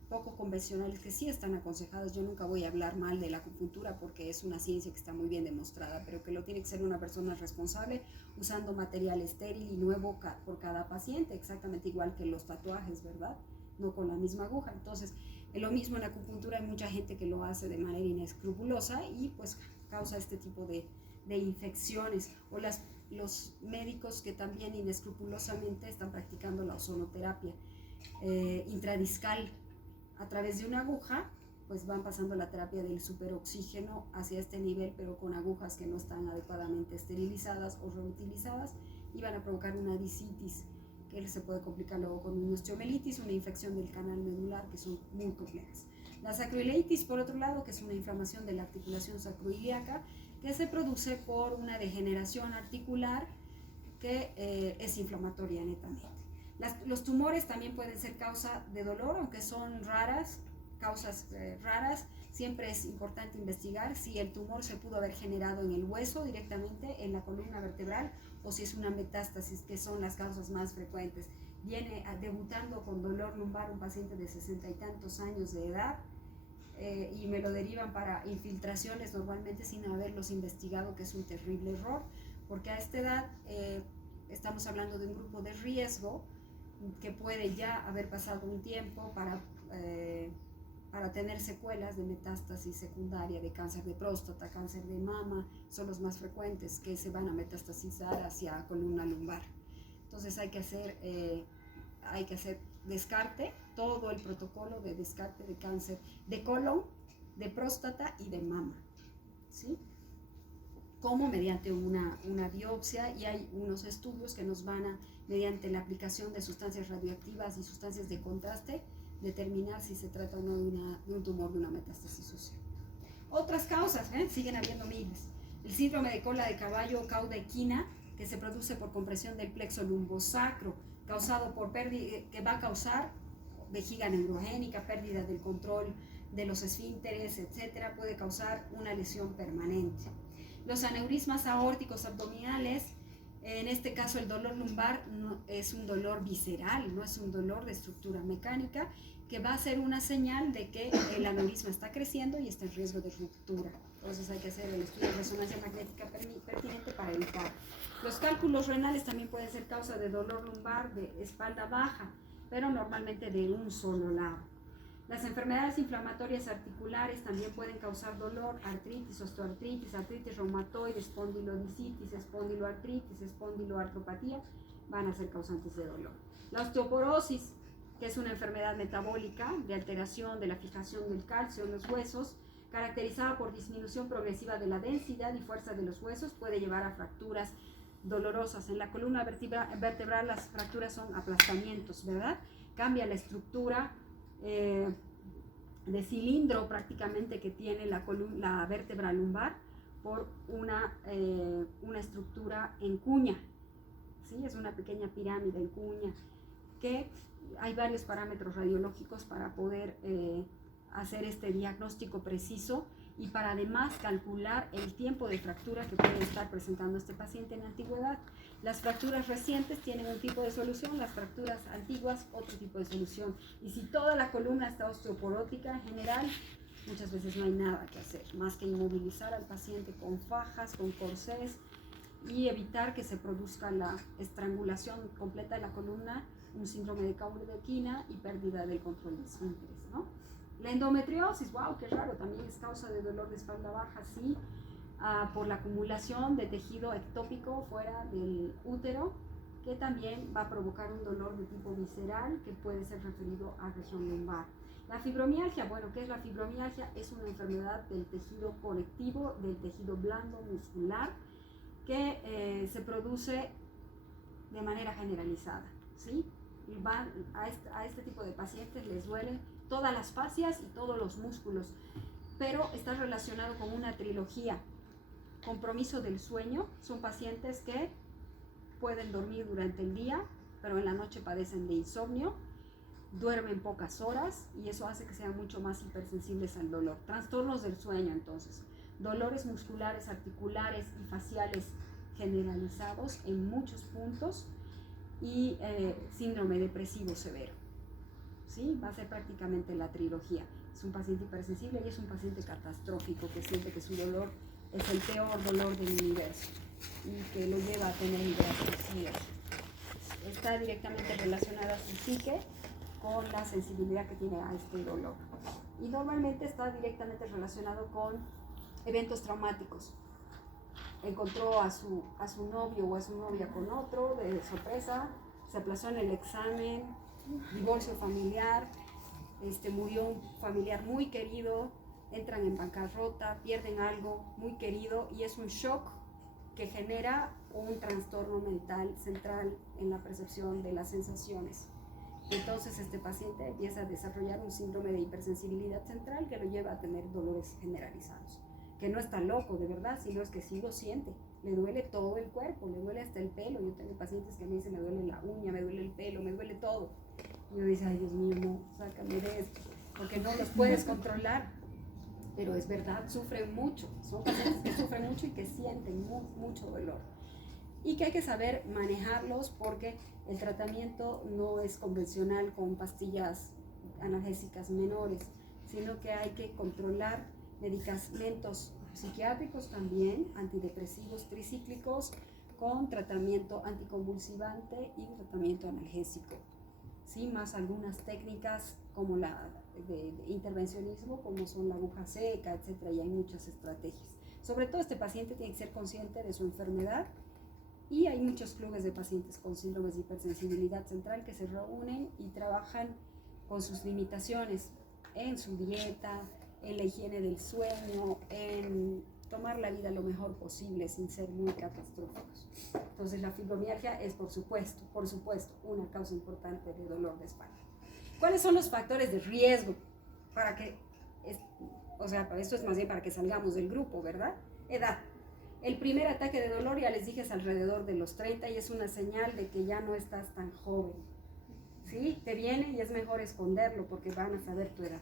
poco convencionales que sí están aconsejadas. Yo nunca voy a hablar mal de la acupuntura porque es una ciencia que está muy bien demostrada, pero que lo tiene que ser una persona responsable usando material estéril y nuevo por cada paciente, exactamente igual que los tatuajes, ¿verdad? No con la misma aguja. Entonces, lo mismo en la acupuntura, hay mucha gente que lo hace de manera inescrupulosa y pues causa este tipo de infecciones. O los médicos que también inescrupulosamente están practicando la ozonoterapia intradiscal. A través de una aguja, pues van pasando la terapia del superoxígeno hacia este nivel, pero con agujas que no están adecuadamente esterilizadas o reutilizadas, y van a provocar una discitis, que se puede complicar luego con una osteomielitis, una infección del canal medular, que son muy complejas. La sacroileitis, por otro lado, que es una inflamación de la articulación sacroiliaca, que se produce por una degeneración articular que es inflamatoria netamente. Los tumores también pueden ser causa de dolor, aunque son causas raras. Siempre es importante investigar si el tumor se pudo haber generado en el hueso directamente, en la columna vertebral, o si es una metástasis, que son las causas más frecuentes. Viene debutando con dolor lumbar un paciente de 60 y tantos años de edad y me lo derivan para infiltraciones normalmente sin haberlos investigado, que es un terrible error, porque a esta edad estamos hablando de un grupo de riesgo que puede ya haber pasado un tiempo para tener secuelas de metástasis secundaria, de cáncer de próstata, cáncer de mama, son los más frecuentes que se van a metastasizar hacia columna lumbar. Entonces hay que hacer descarte, todo el protocolo de descarte de cáncer de colon, de próstata y de mama, ¿sí? Como mediante una biopsia, y hay unos estudios que nos van a, mediante la aplicación de sustancias radioactivas y sustancias de contraste, determinar si se trata o no de un tumor de una metástasis ósea. Otras causas, siguen habiendo miles. El síndrome de cola de caballo o cauda-equina, que se produce por compresión del plexo lumbosacro, causado por pérdida, que va a causar vejiga neurogénica, pérdida del control de los esfínteres, etcétera, puede causar una lesión permanente. Los aneurismas aórticos abdominales, en este caso el dolor lumbar es un dolor visceral, no es un dolor de estructura mecánica, que va a ser una señal de que el aneurisma está creciendo y está en riesgo de ruptura. Entonces hay que hacer el estudio de resonancia magnética pertinente para evitar. Los cálculos renales también pueden ser causa de dolor lumbar de espalda baja, pero normalmente de un solo lado. Las enfermedades inflamatorias articulares también pueden causar dolor, artritis, osteoartritis, artritis reumatoide, espondilodiscitis, espondiloartritis, espondiloartropatía, van a ser causantes de dolor. La osteoporosis, que es una enfermedad metabólica de alteración de la fijación del calcio en los huesos, caracterizada por disminución progresiva de la densidad y fuerza de los huesos, puede llevar a fracturas dolorosas. En la columna vertebral las fracturas son aplastamientos, ¿verdad? Cambia la estructura de cilindro prácticamente que tiene la vértebra lumbar por una estructura en cuña, ¿sí? Es una pequeña pirámide en cuña, que hay varios parámetros radiológicos para poder hacer este diagnóstico preciso y para además calcular el tiempo de fractura que puede estar presentando este paciente en la antigüedad. Las fracturas recientes tienen un tipo de solución, las fracturas antiguas otro tipo de solución. Y si toda la columna está osteoporótica en general, muchas veces no hay nada que hacer, más que inmovilizar al paciente con fajas, con corsés y evitar que se produzca la estrangulación completa de la columna, un síndrome de caudequina y pérdida del control de esfínteres, ¿no? La endometriosis, wow, qué raro, también es causa de dolor de espalda baja, sí, por la acumulación de tejido ectópico fuera del útero, que también va a provocar un dolor de tipo visceral que puede ser referido a región lumbar. La fibromialgia, bueno, ¿qué es la fibromialgia? Es una enfermedad del tejido conectivo, del tejido blando muscular, que se produce de manera generalizada, ¿sí? A este tipo de pacientes les duelen todas las fascias y todos los músculos, pero está relacionado con una trilogía. Compromiso del sueño, son pacientes que pueden dormir durante el día, pero en la noche padecen de insomnio, duermen pocas horas y eso hace que sean mucho más hipersensibles al dolor. Trastornos del sueño, entonces, dolores musculares, articulares y faciales generalizados en muchos puntos y síndrome depresivo severo. ¿Sí? Va a ser prácticamente la trilogía. Es un paciente hipersensible y es un paciente catastrófico que siente que su dolor es el peor dolor del universo y que lo lleva a tener hipersensibilidad. Está directamente relacionada su psique con la sensibilidad que tiene a este dolor. Y normalmente está directamente relacionado con eventos traumáticos. Encontró a su novio o a su novia con otro de sorpresa, se aplazó en el examen, divorcio familiar, murió un familiar muy querido, entran en bancarrota, pierden algo muy querido y es un shock que genera un trastorno mental central en la percepción de las sensaciones. Entonces este paciente empieza a desarrollar un síndrome de hipersensibilidad central que lo lleva a tener dolores generalizados. Que no está loco de verdad, sino es que sí lo siente. Le duele todo el cuerpo, le duele hasta el pelo. Yo tengo pacientes que me dicen, me duele la uña, me duele el pelo, me duele todo. Y yo digo, ay Dios mío, no, sácame de esto, porque no los puedes controlar. Pero es verdad, sufren mucho. Son pacientes que sufren mucho y que sienten mucho dolor. Y que hay que saber manejarlos porque el tratamiento no es convencional con pastillas analgésicas menores, sino que hay que controlar medicamentos psiquiátricos también, antidepresivos tricíclicos, con tratamiento anticonvulsivante y tratamiento analgésico. ¿Sí? Más algunas técnicas como la de intervencionismo, como son la aguja seca, etcétera, y hay muchas estrategias. Sobre todo este paciente tiene que ser consciente de su enfermedad y hay muchos clubes de pacientes con síndromes de hipersensibilidad central que se reúnen y trabajan con sus limitaciones en su dieta, en la higiene del sueño, en tomar la vida lo mejor posible sin ser muy catastróficos. Entonces la fibromialgia es por supuesto, una causa importante de dolor de espalda. ¿Cuáles son los factores de riesgo para que, esto es más bien para que salgamos del grupo, ¿verdad? Edad. El primer ataque de dolor, ya les dije, es alrededor de los 30 y es una señal de que ya no estás tan joven. ¿Sí? Te viene y es mejor esconderlo porque van a saber tu edad.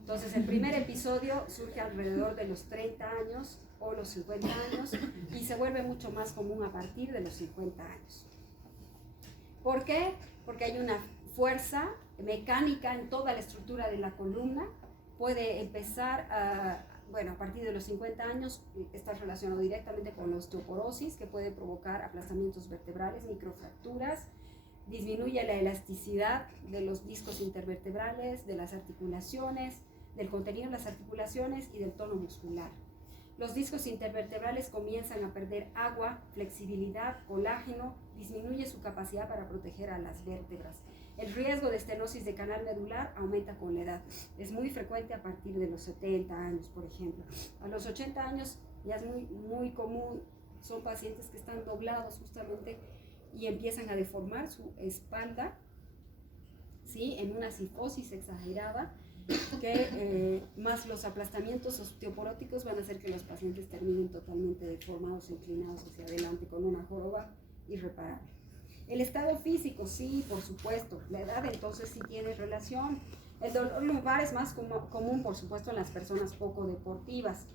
Entonces, el primer episodio surge alrededor de los 30 años o los 50 años y se vuelve mucho más común a partir de los 50 años. ¿Por qué? Porque hay una fuerza mecánica en toda la estructura de la columna. Puede empezar a partir de los 50 años está relacionado directamente con la osteoporosis, que puede provocar aplastamientos vertebrales, microfracturas, disminuye la elasticidad de los discos intervertebrales, de las articulaciones, del contenido de las articulaciones y del tono muscular. Los discos intervertebrales comienzan a perder agua, flexibilidad, colágeno, disminuye su capacidad para proteger a las vértebras. El riesgo de estenosis de canal medular aumenta con la edad. Es muy frecuente a partir de los 70 años, por ejemplo. A los 80 años ya es muy común, son pacientes que están doblados justamente y empiezan a deformar su espalda, ¿sí? En una cifosis exagerada, que más los aplastamientos osteoporóticos van a hacer que los pacientes terminen totalmente deformados, inclinados hacia adelante con una joroba irreparable. El estado físico, sí, por supuesto. La edad entonces sí tiene relación. El dolor lumbar es más común, por supuesto, en las personas poco deportivas.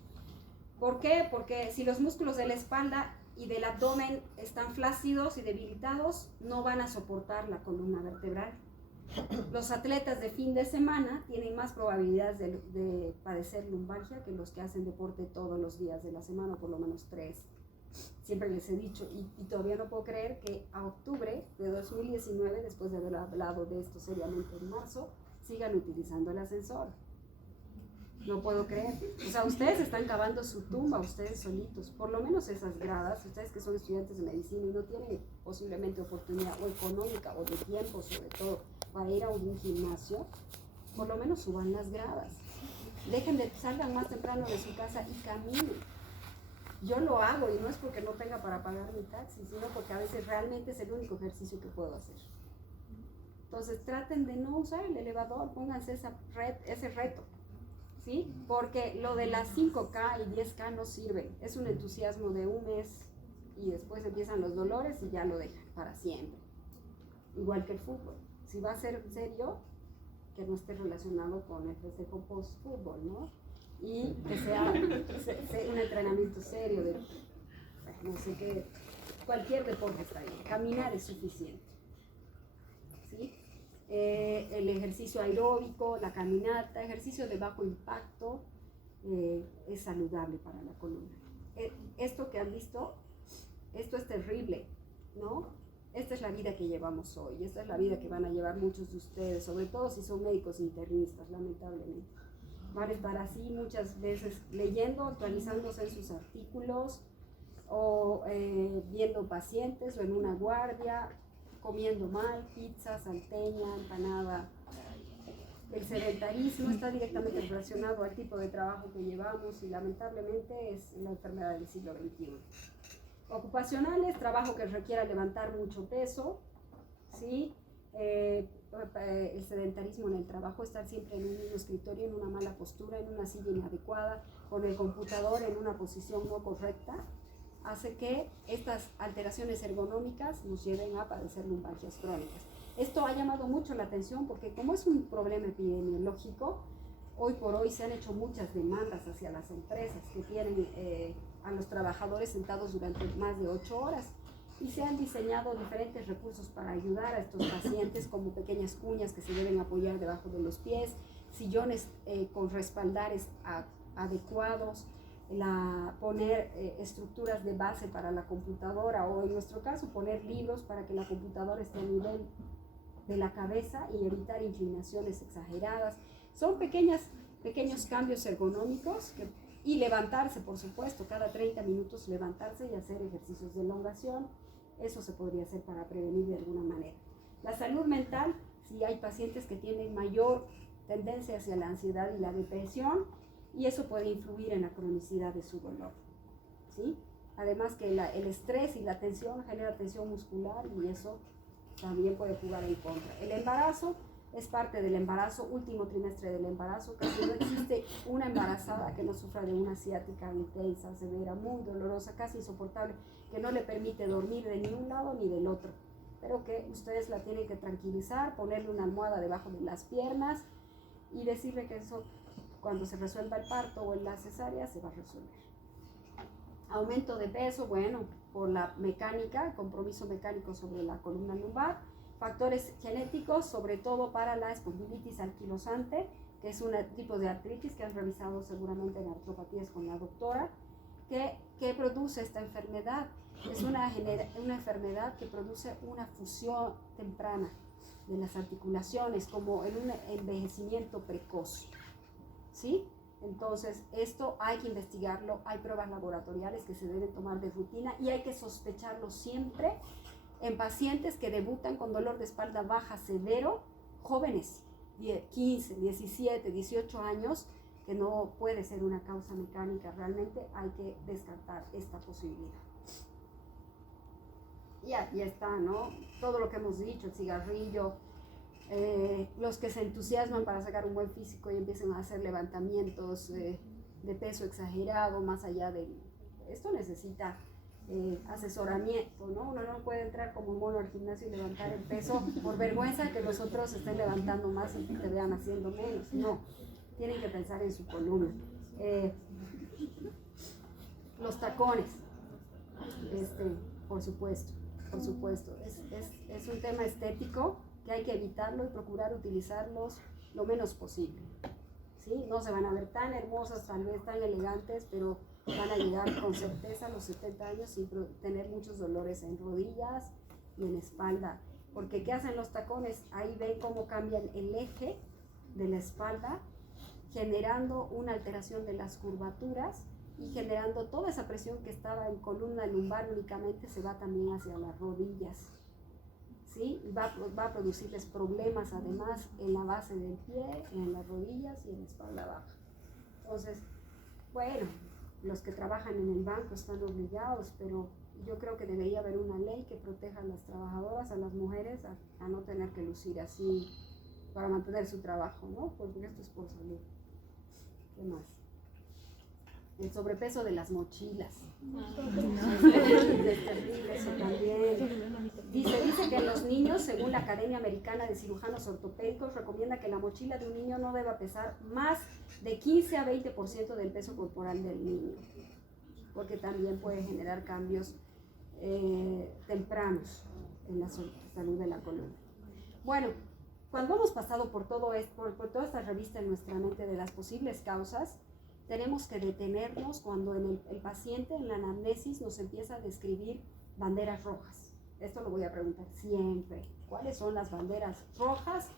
¿Por qué? Porque si los músculos de la espalda y del abdomen están flácidos y debilitados, no van a soportar la columna vertebral. Los atletas de fin de semana tienen más probabilidades de padecer lumbalgia que los que hacen deporte todos los días de la semana, por lo menos 3. Siempre les he dicho, y todavía no puedo creer que a octubre de 2019, después de haber hablado de esto seriamente en marzo, sigan utilizando el ascensor. No puedo creer. O sea, ustedes están cavando su tumba, ustedes solitos. Por lo menos esas gradas, ustedes que son estudiantes de medicina y no tienen posiblemente oportunidad o económica o de tiempo sobre todo para ir a un gimnasio, por lo menos suban las gradas. Salgan más temprano de su casa y caminen. Yo lo hago y no es porque no tenga para pagar mi taxi, sino porque a veces realmente es el único ejercicio que puedo hacer. Entonces traten de no usar el elevador, pónganse ese reto, ¿sí? Porque lo de las 5K y 10K no sirve, es un entusiasmo de un mes y después empiezan los dolores y ya lo dejan para siempre. Igual que el fútbol, si va a ser serio, que no esté relacionado con el festejo post-fútbol, ¿no? Y que sea un entrenamiento serio de, no sé qué, cualquier deporte está bien, caminar es suficiente, ¿sí? El ejercicio aeróbico, la caminata, ejercicio de bajo impacto, es saludable para la columna. Esto que han visto, esto es terrible, ¿no? Esta es la vida que llevamos hoy, esta es la vida que van a llevar muchos de ustedes, sobre todo si son médicos internistas, lamentablemente. Van a estar así muchas veces leyendo, actualizándose en sus artículos o viendo pacientes o en una guardia, comiendo mal, pizza, salteña, empanada. El sedentarismo está directamente relacionado al tipo de trabajo que llevamos y lamentablemente es la enfermedad del siglo XXI. Ocupacionales, trabajo que requiera levantar mucho peso, ¿sí? El sedentarismo en el trabajo, estar siempre en un mismo escritorio, en una mala postura, en una silla inadecuada, con el computador en una posición no correcta, hace que estas alteraciones ergonómicas nos lleven a padecer lumbalgias crónicas. Esto ha llamado mucho la atención porque como es un problema epidemiológico, hoy por hoy se han hecho muchas demandas hacia las empresas que tienen a los trabajadores sentados durante más de 8 horas. Y se han diseñado diferentes recursos para ayudar a estos pacientes, como pequeñas cuñas que se deben apoyar debajo de los pies, sillones con respaldares adecuados, poner estructuras de base para la computadora o en nuestro caso poner libros para que la computadora esté a nivel de la cabeza y evitar inclinaciones exageradas. Son pequeños cambios ergonómicos y levantarse, por supuesto, cada 30 minutos levantarse y hacer ejercicios de elongación. Eso se podría hacer para prevenir de alguna manera. La salud mental, si hay pacientes que tienen mayor tendencia hacia la ansiedad y la depresión, y eso puede influir en la cronicidad de su dolor, ¿sí? Además que el estrés y la tensión genera tensión muscular y eso también puede jugar en contra. El embarazo es parte del embarazo, último trimestre del embarazo, casi no existe una embarazada que no sufra de una ciática intensa, severa, muy dolorosa, casi insoportable, que no le permite dormir de ni un lado ni del otro, pero que ustedes la tienen que tranquilizar, ponerle una almohada debajo de las piernas y decirle que eso, cuando se resuelva el parto o en la cesárea, se va a resolver. Aumento de peso, bueno, por la mecánica, compromiso mecánico sobre la columna lumbar, factores genéticos, sobre todo para la espondilitis anquilosante, que es un tipo de artritis que han revisado seguramente en artropatías con la doctora, que produce esta enfermedad. Es una enfermedad que produce una fusión temprana de las articulaciones, como en un envejecimiento precoz, ¿sí? Entonces, esto hay que investigarlo, hay pruebas laboratoriales que se deben tomar de rutina y hay que sospecharlo siempre en pacientes que debutan con dolor de espalda baja severo, jóvenes, 15, 17, 18 años, que no puede ser una causa mecánica, realmente hay que descartar esta posibilidad. Ya está, ¿no? Todo lo que hemos dicho, el cigarrillo, los que se entusiasman para sacar un buen físico y empiezan a hacer levantamientos de peso exagerado, más allá de... Esto necesita asesoramiento, ¿no? Uno no puede entrar como mono al gimnasio y levantar el peso por vergüenza que los otros estén levantando más y te vean haciendo menos. No, tienen que pensar en su columna. Los tacones, por supuesto, es un tema estético que hay que evitarlo y procurar utilizarlos lo menos posible. ¿Sí? No se van a ver tan hermosas, tal vez tan elegantes, pero van a llegar con certeza a los 70 años sin tener muchos dolores en rodillas y en espalda. Porque ¿qué hacen los tacones? Ahí ven cómo cambian el eje de la espalda, generando una alteración de las curvaturas y generando toda esa presión que estaba en columna lumbar únicamente se va también hacia las rodillas. ¿Sí? Va a producirles problemas además en la base del pie, en las rodillas y en la espalda baja. Entonces, bueno, los que trabajan en el banco están obligados, pero yo creo que debería haber una ley que proteja a las trabajadoras, a las mujeres, a no tener que lucir así para mantener su trabajo, ¿no? Porque esto es por salud. ¿Qué más? El sobrepeso de las mochilas. Es terrible eso también. Dice que los niños, según la Academia Americana de Cirujanos Ortopédicos, recomienda que la mochila de un niño no deba pesar más de 15 a 20% del peso corporal del niño, porque también puede generar cambios tempranos en la salud de la columna. Bueno, cuando hemos pasado por todo esto, por toda esta revista en nuestra mente de las posibles causas, tenemos que detenernos cuando el paciente en la anamnesis nos empieza a describir banderas rojas. Esto lo voy a preguntar siempre. ¿Cuáles son las banderas rojas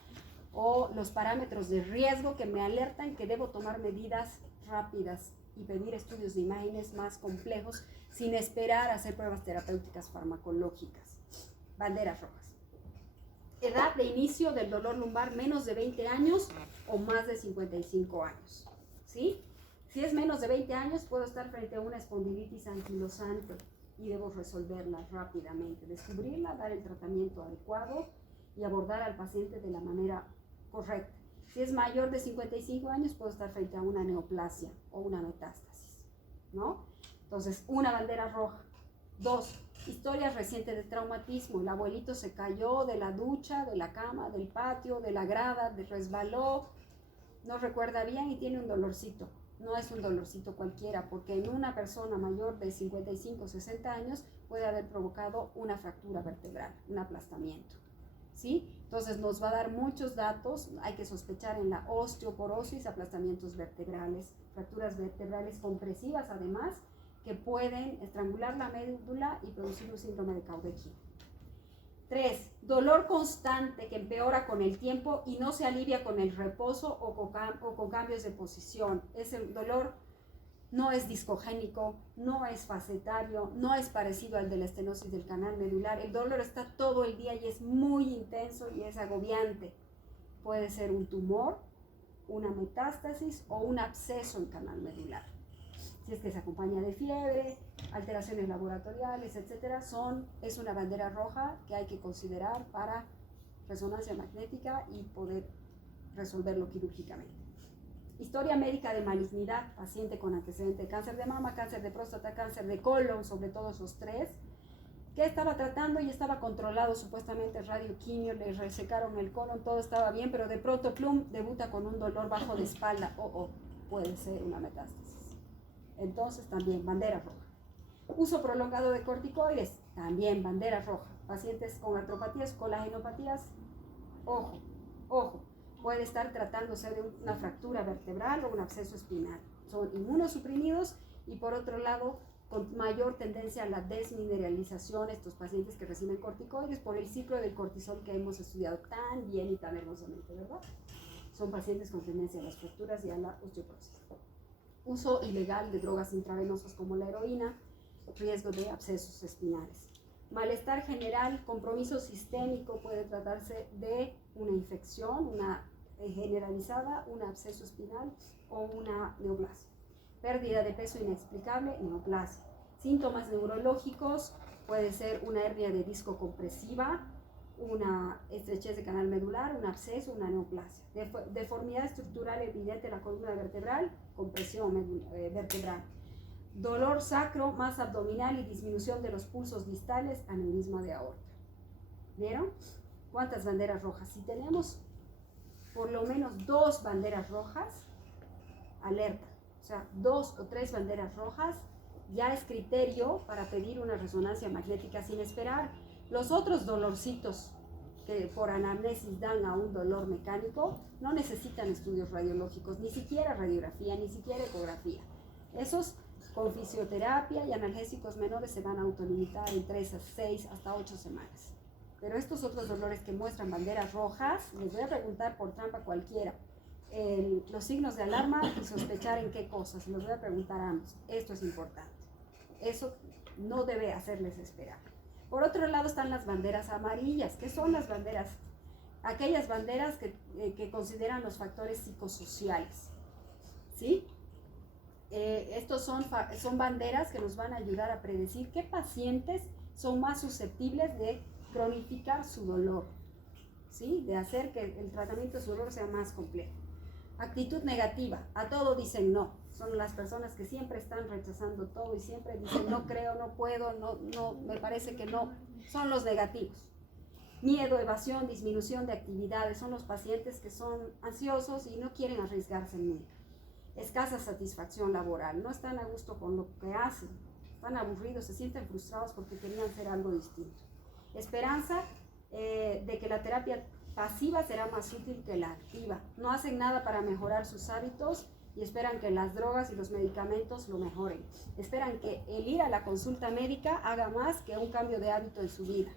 o los parámetros de riesgo que me alertan que debo tomar medidas rápidas y pedir estudios de imágenes más complejos sin esperar a hacer pruebas terapéuticas farmacológicas? Banderas rojas. Edad de inicio del dolor lumbar, menos de 20 años o más de 55 años. ¿Sí? Si es menos de 20 años, puedo estar frente a una espondilitis anquilosante y debo resolverla rápidamente, descubrirla, dar el tratamiento adecuado y abordar al paciente de la manera correcta. Si es mayor de 55 años, puedo estar frente a una neoplasia o una metástasis, ¿no? Entonces, una bandera roja. 2. Historias recientes de traumatismo. El abuelito se cayó de la ducha, de la cama, del patio, de la grada, resbaló, no recuerda bien y tiene un dolorcito. No es un dolorcito cualquiera, porque en una persona mayor de 55 o 60 años puede haber provocado una fractura vertebral, un aplastamiento. ¿Sí? Entonces nos va a dar muchos datos. Hay que sospechar en la osteoporosis, aplastamientos vertebrales, fracturas vertebrales compresivas además, que pueden estrangular la médula y producir un síndrome de Caudequín. 3. Dolor constante que empeora con el tiempo y no se alivia con el reposo o con cambios de posición. Ese dolor no es discogénico, no es facetario, no es parecido al de la estenosis del canal medular. El dolor está todo el día y es muy intenso y es agobiante. Puede ser un tumor, una metástasis o un absceso en canal medular. Si es que se acompaña de fiebre, alteraciones laboratoriales, etcétera, es una bandera roja que hay que considerar para resonancia magnética y poder resolverlo quirúrgicamente. Historia médica de malignidad, paciente con antecedente de cáncer de mama, cáncer de próstata, cáncer de colon, sobre todo esos tres, que estaba tratando y estaba controlado supuestamente radioquimio, le resecaron el colon, todo estaba bien, pero de pronto, plum, debuta con un dolor bajo de espalda, puede ser una metástasis. Entonces también bandera roja. Uso prolongado de corticoides, también bandera roja. Pacientes con artropatías, colagenopatías, ojo, puede estar tratándose de una fractura vertebral o un absceso espinal. Son inmunosuprimidos y por otro lado con mayor tendencia a la desmineralización, estos pacientes que reciben corticoides por el ciclo del cortisol que hemos estudiado tan bien y tan hermosamente, ¿verdad? Son pacientes con tendencia a las fracturas y a la osteoporosis. Uso ilegal de drogas intravenosas como la heroína, riesgo de abscesos espinales. Malestar general, compromiso sistémico, puede tratarse de una infección, una generalizada, un absceso espinal o una neoplasia. Pérdida de peso inexplicable, neoplasia. Síntomas neurológicos, puede ser una hernia de disco compresiva, una estrechez de canal medular, un absceso, una neoplasia. Deformidad estructural evidente en la columna vertebral, compresión vertebral. dolor sacro más abdominal y disminución de los pulsos distales, aneurisma de aorta. ¿Vieron? ¿Cuántas banderas rojas? Si tenemos por lo menos 2 banderas rojas, alerta. O sea, 2 o 3 banderas rojas, ya es criterio para pedir una resonancia magnética sin esperar. Los otros dolorcitos que por anamnesis dan a un dolor mecánico no necesitan estudios radiológicos, ni siquiera radiografía, ni siquiera ecografía. Esos con fisioterapia y analgésicos menores se van a autolimitar en 3 a 6 hasta 8 semanas. Pero estos otros dolores que muestran banderas rojas, les voy a preguntar por trampa cualquiera, los signos de alarma y sospechar en qué cosas, los voy a preguntar a ambos. Esto es importante. Eso no debe hacerles esperar. Por otro lado están las banderas amarillas. ¿Qué son las banderas? Aquellas banderas que consideran los factores psicosociales. ¿Sí? Estos son banderas que nos van a ayudar a predecir qué pacientes son más susceptibles de cronificar su dolor, ¿sí? De hacer que el tratamiento de su dolor sea más complejo. Actitud negativa, a todo dicen no. Son las personas que siempre están rechazando todo y siempre dicen no creo, no puedo, no, me parece que no. Son los negativos. Miedo, evasión, disminución de actividades. Son los pacientes que son ansiosos y no quieren arriesgarse nunca. Escasa satisfacción laboral, no están a gusto con lo que hacen, están aburridos, se sienten frustrados porque querían hacer algo distinto. Esperanza de que la terapia pasiva será más útil que la activa. No hacen nada para mejorar sus hábitos y esperan que las drogas y los medicamentos lo mejoren. Esperan que el ir a la consulta médica haga más que un cambio de hábito en su vida.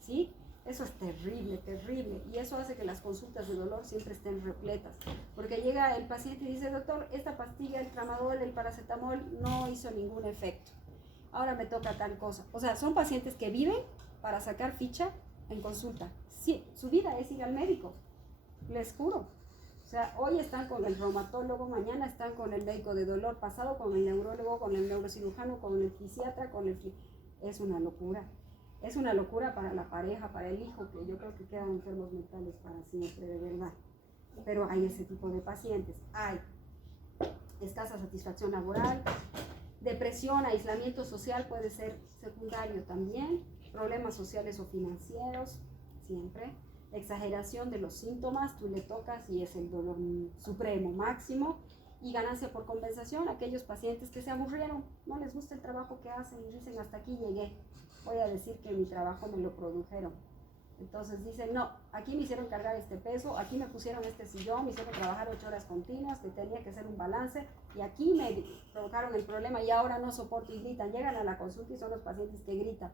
¿Sí? Eso es terrible, terrible. Y eso hace que las consultas de dolor siempre estén repletas. Porque llega el paciente y dice, doctor, esta pastilla, el tramadol, el paracetamol, no hizo ningún efecto. Ahora me toca tal cosa. O sea, son pacientes que viven para sacar ficha en consulta. Sí, su vida es ir al médico, les juro. O sea, hoy están con el reumatólogo, mañana están con el médico de dolor, pasado con el neurólogo, con el neurocirujano, con el fisiatra, Es una locura. Es una locura para la pareja, para el hijo, que yo creo que quedan enfermos mentales para siempre, de verdad. Pero hay ese tipo de pacientes. Hay escasa satisfacción laboral, depresión, aislamiento social puede ser secundario también, problemas sociales o financieros, siempre. Exageración de los síntomas, tú le tocas y es el dolor supremo, máximo. Y ganancia por compensación, aquellos pacientes que se aburrieron, no les gusta el trabajo que hacen y dicen hasta aquí llegué, voy a decir que mi trabajo me lo produjeron. Entonces dicen, no, aquí me hicieron cargar este peso, aquí me pusieron este sillón, me hicieron trabajar 8 horas continuas, que tenía que hacer un balance, y aquí me provocaron el problema y ahora no soporto y gritan. Llegan a la consulta y son los pacientes que gritan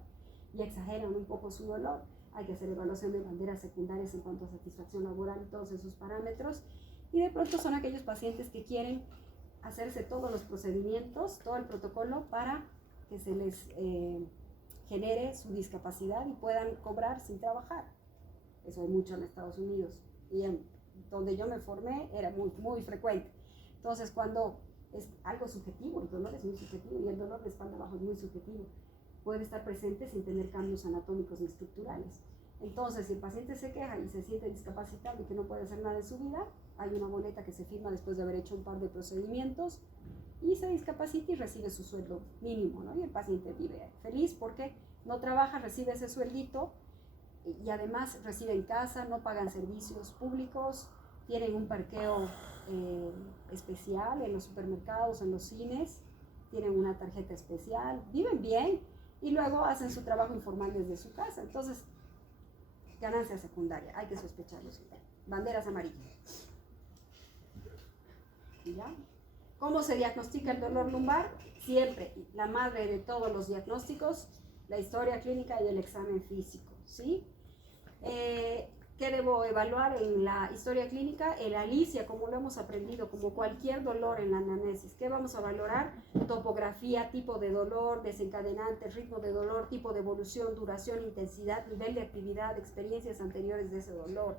y exageran un poco su dolor. Hay que hacer evaluación de banderas secundarias en cuanto a satisfacción laboral y todos esos parámetros. Y de pronto son aquellos pacientes que quieren hacerse todos los procedimientos, todo el protocolo para que se les genere su discapacidad y puedan cobrar sin trabajar. Eso hay mucho en Estados Unidos y donde yo me formé era muy, muy frecuente. Entonces, cuando es algo subjetivo, el dolor es muy subjetivo y el dolor de espalda baja es muy subjetivo, puede estar presente sin tener cambios anatómicos ni estructurales. Entonces, si el paciente se queja y se siente discapacitado y que no puede hacer nada en su vida, hay una boleta que se firma después de haber hecho un par de procedimientos y se discapacita y recibe su sueldo mínimo, ¿no? Y el paciente vive feliz porque no trabaja, recibe ese sueldito y además recibe en casa, no pagan servicios públicos, tienen un parqueo especial en los supermercados, en los cines, tienen una tarjeta especial, viven bien y luego hacen su trabajo informal desde su casa. Entonces, ganancia secundaria, hay que sospecharlo siempre. Banderas amarillas. ¿Ya? ¿Cómo se diagnostica el dolor lumbar? Siempre, la madre de todos los diagnósticos, la historia clínica y el examen físico, ¿sí? ¿Qué debo evaluar en la historia clínica? El Alicia, como lo hemos aprendido, como cualquier dolor en la anamnesis. ¿Qué vamos a valorar? Topografía, tipo de dolor, desencadenante, ritmo de dolor, tipo de evolución, duración, intensidad, nivel de actividad, experiencias anteriores de ese dolor.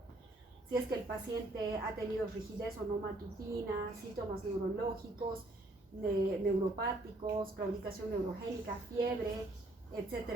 Si es que el paciente ha tenido rigidez o no matutina, síntomas neurológicos, neuropáticos, claudicación neurogénica, fiebre, etcétera.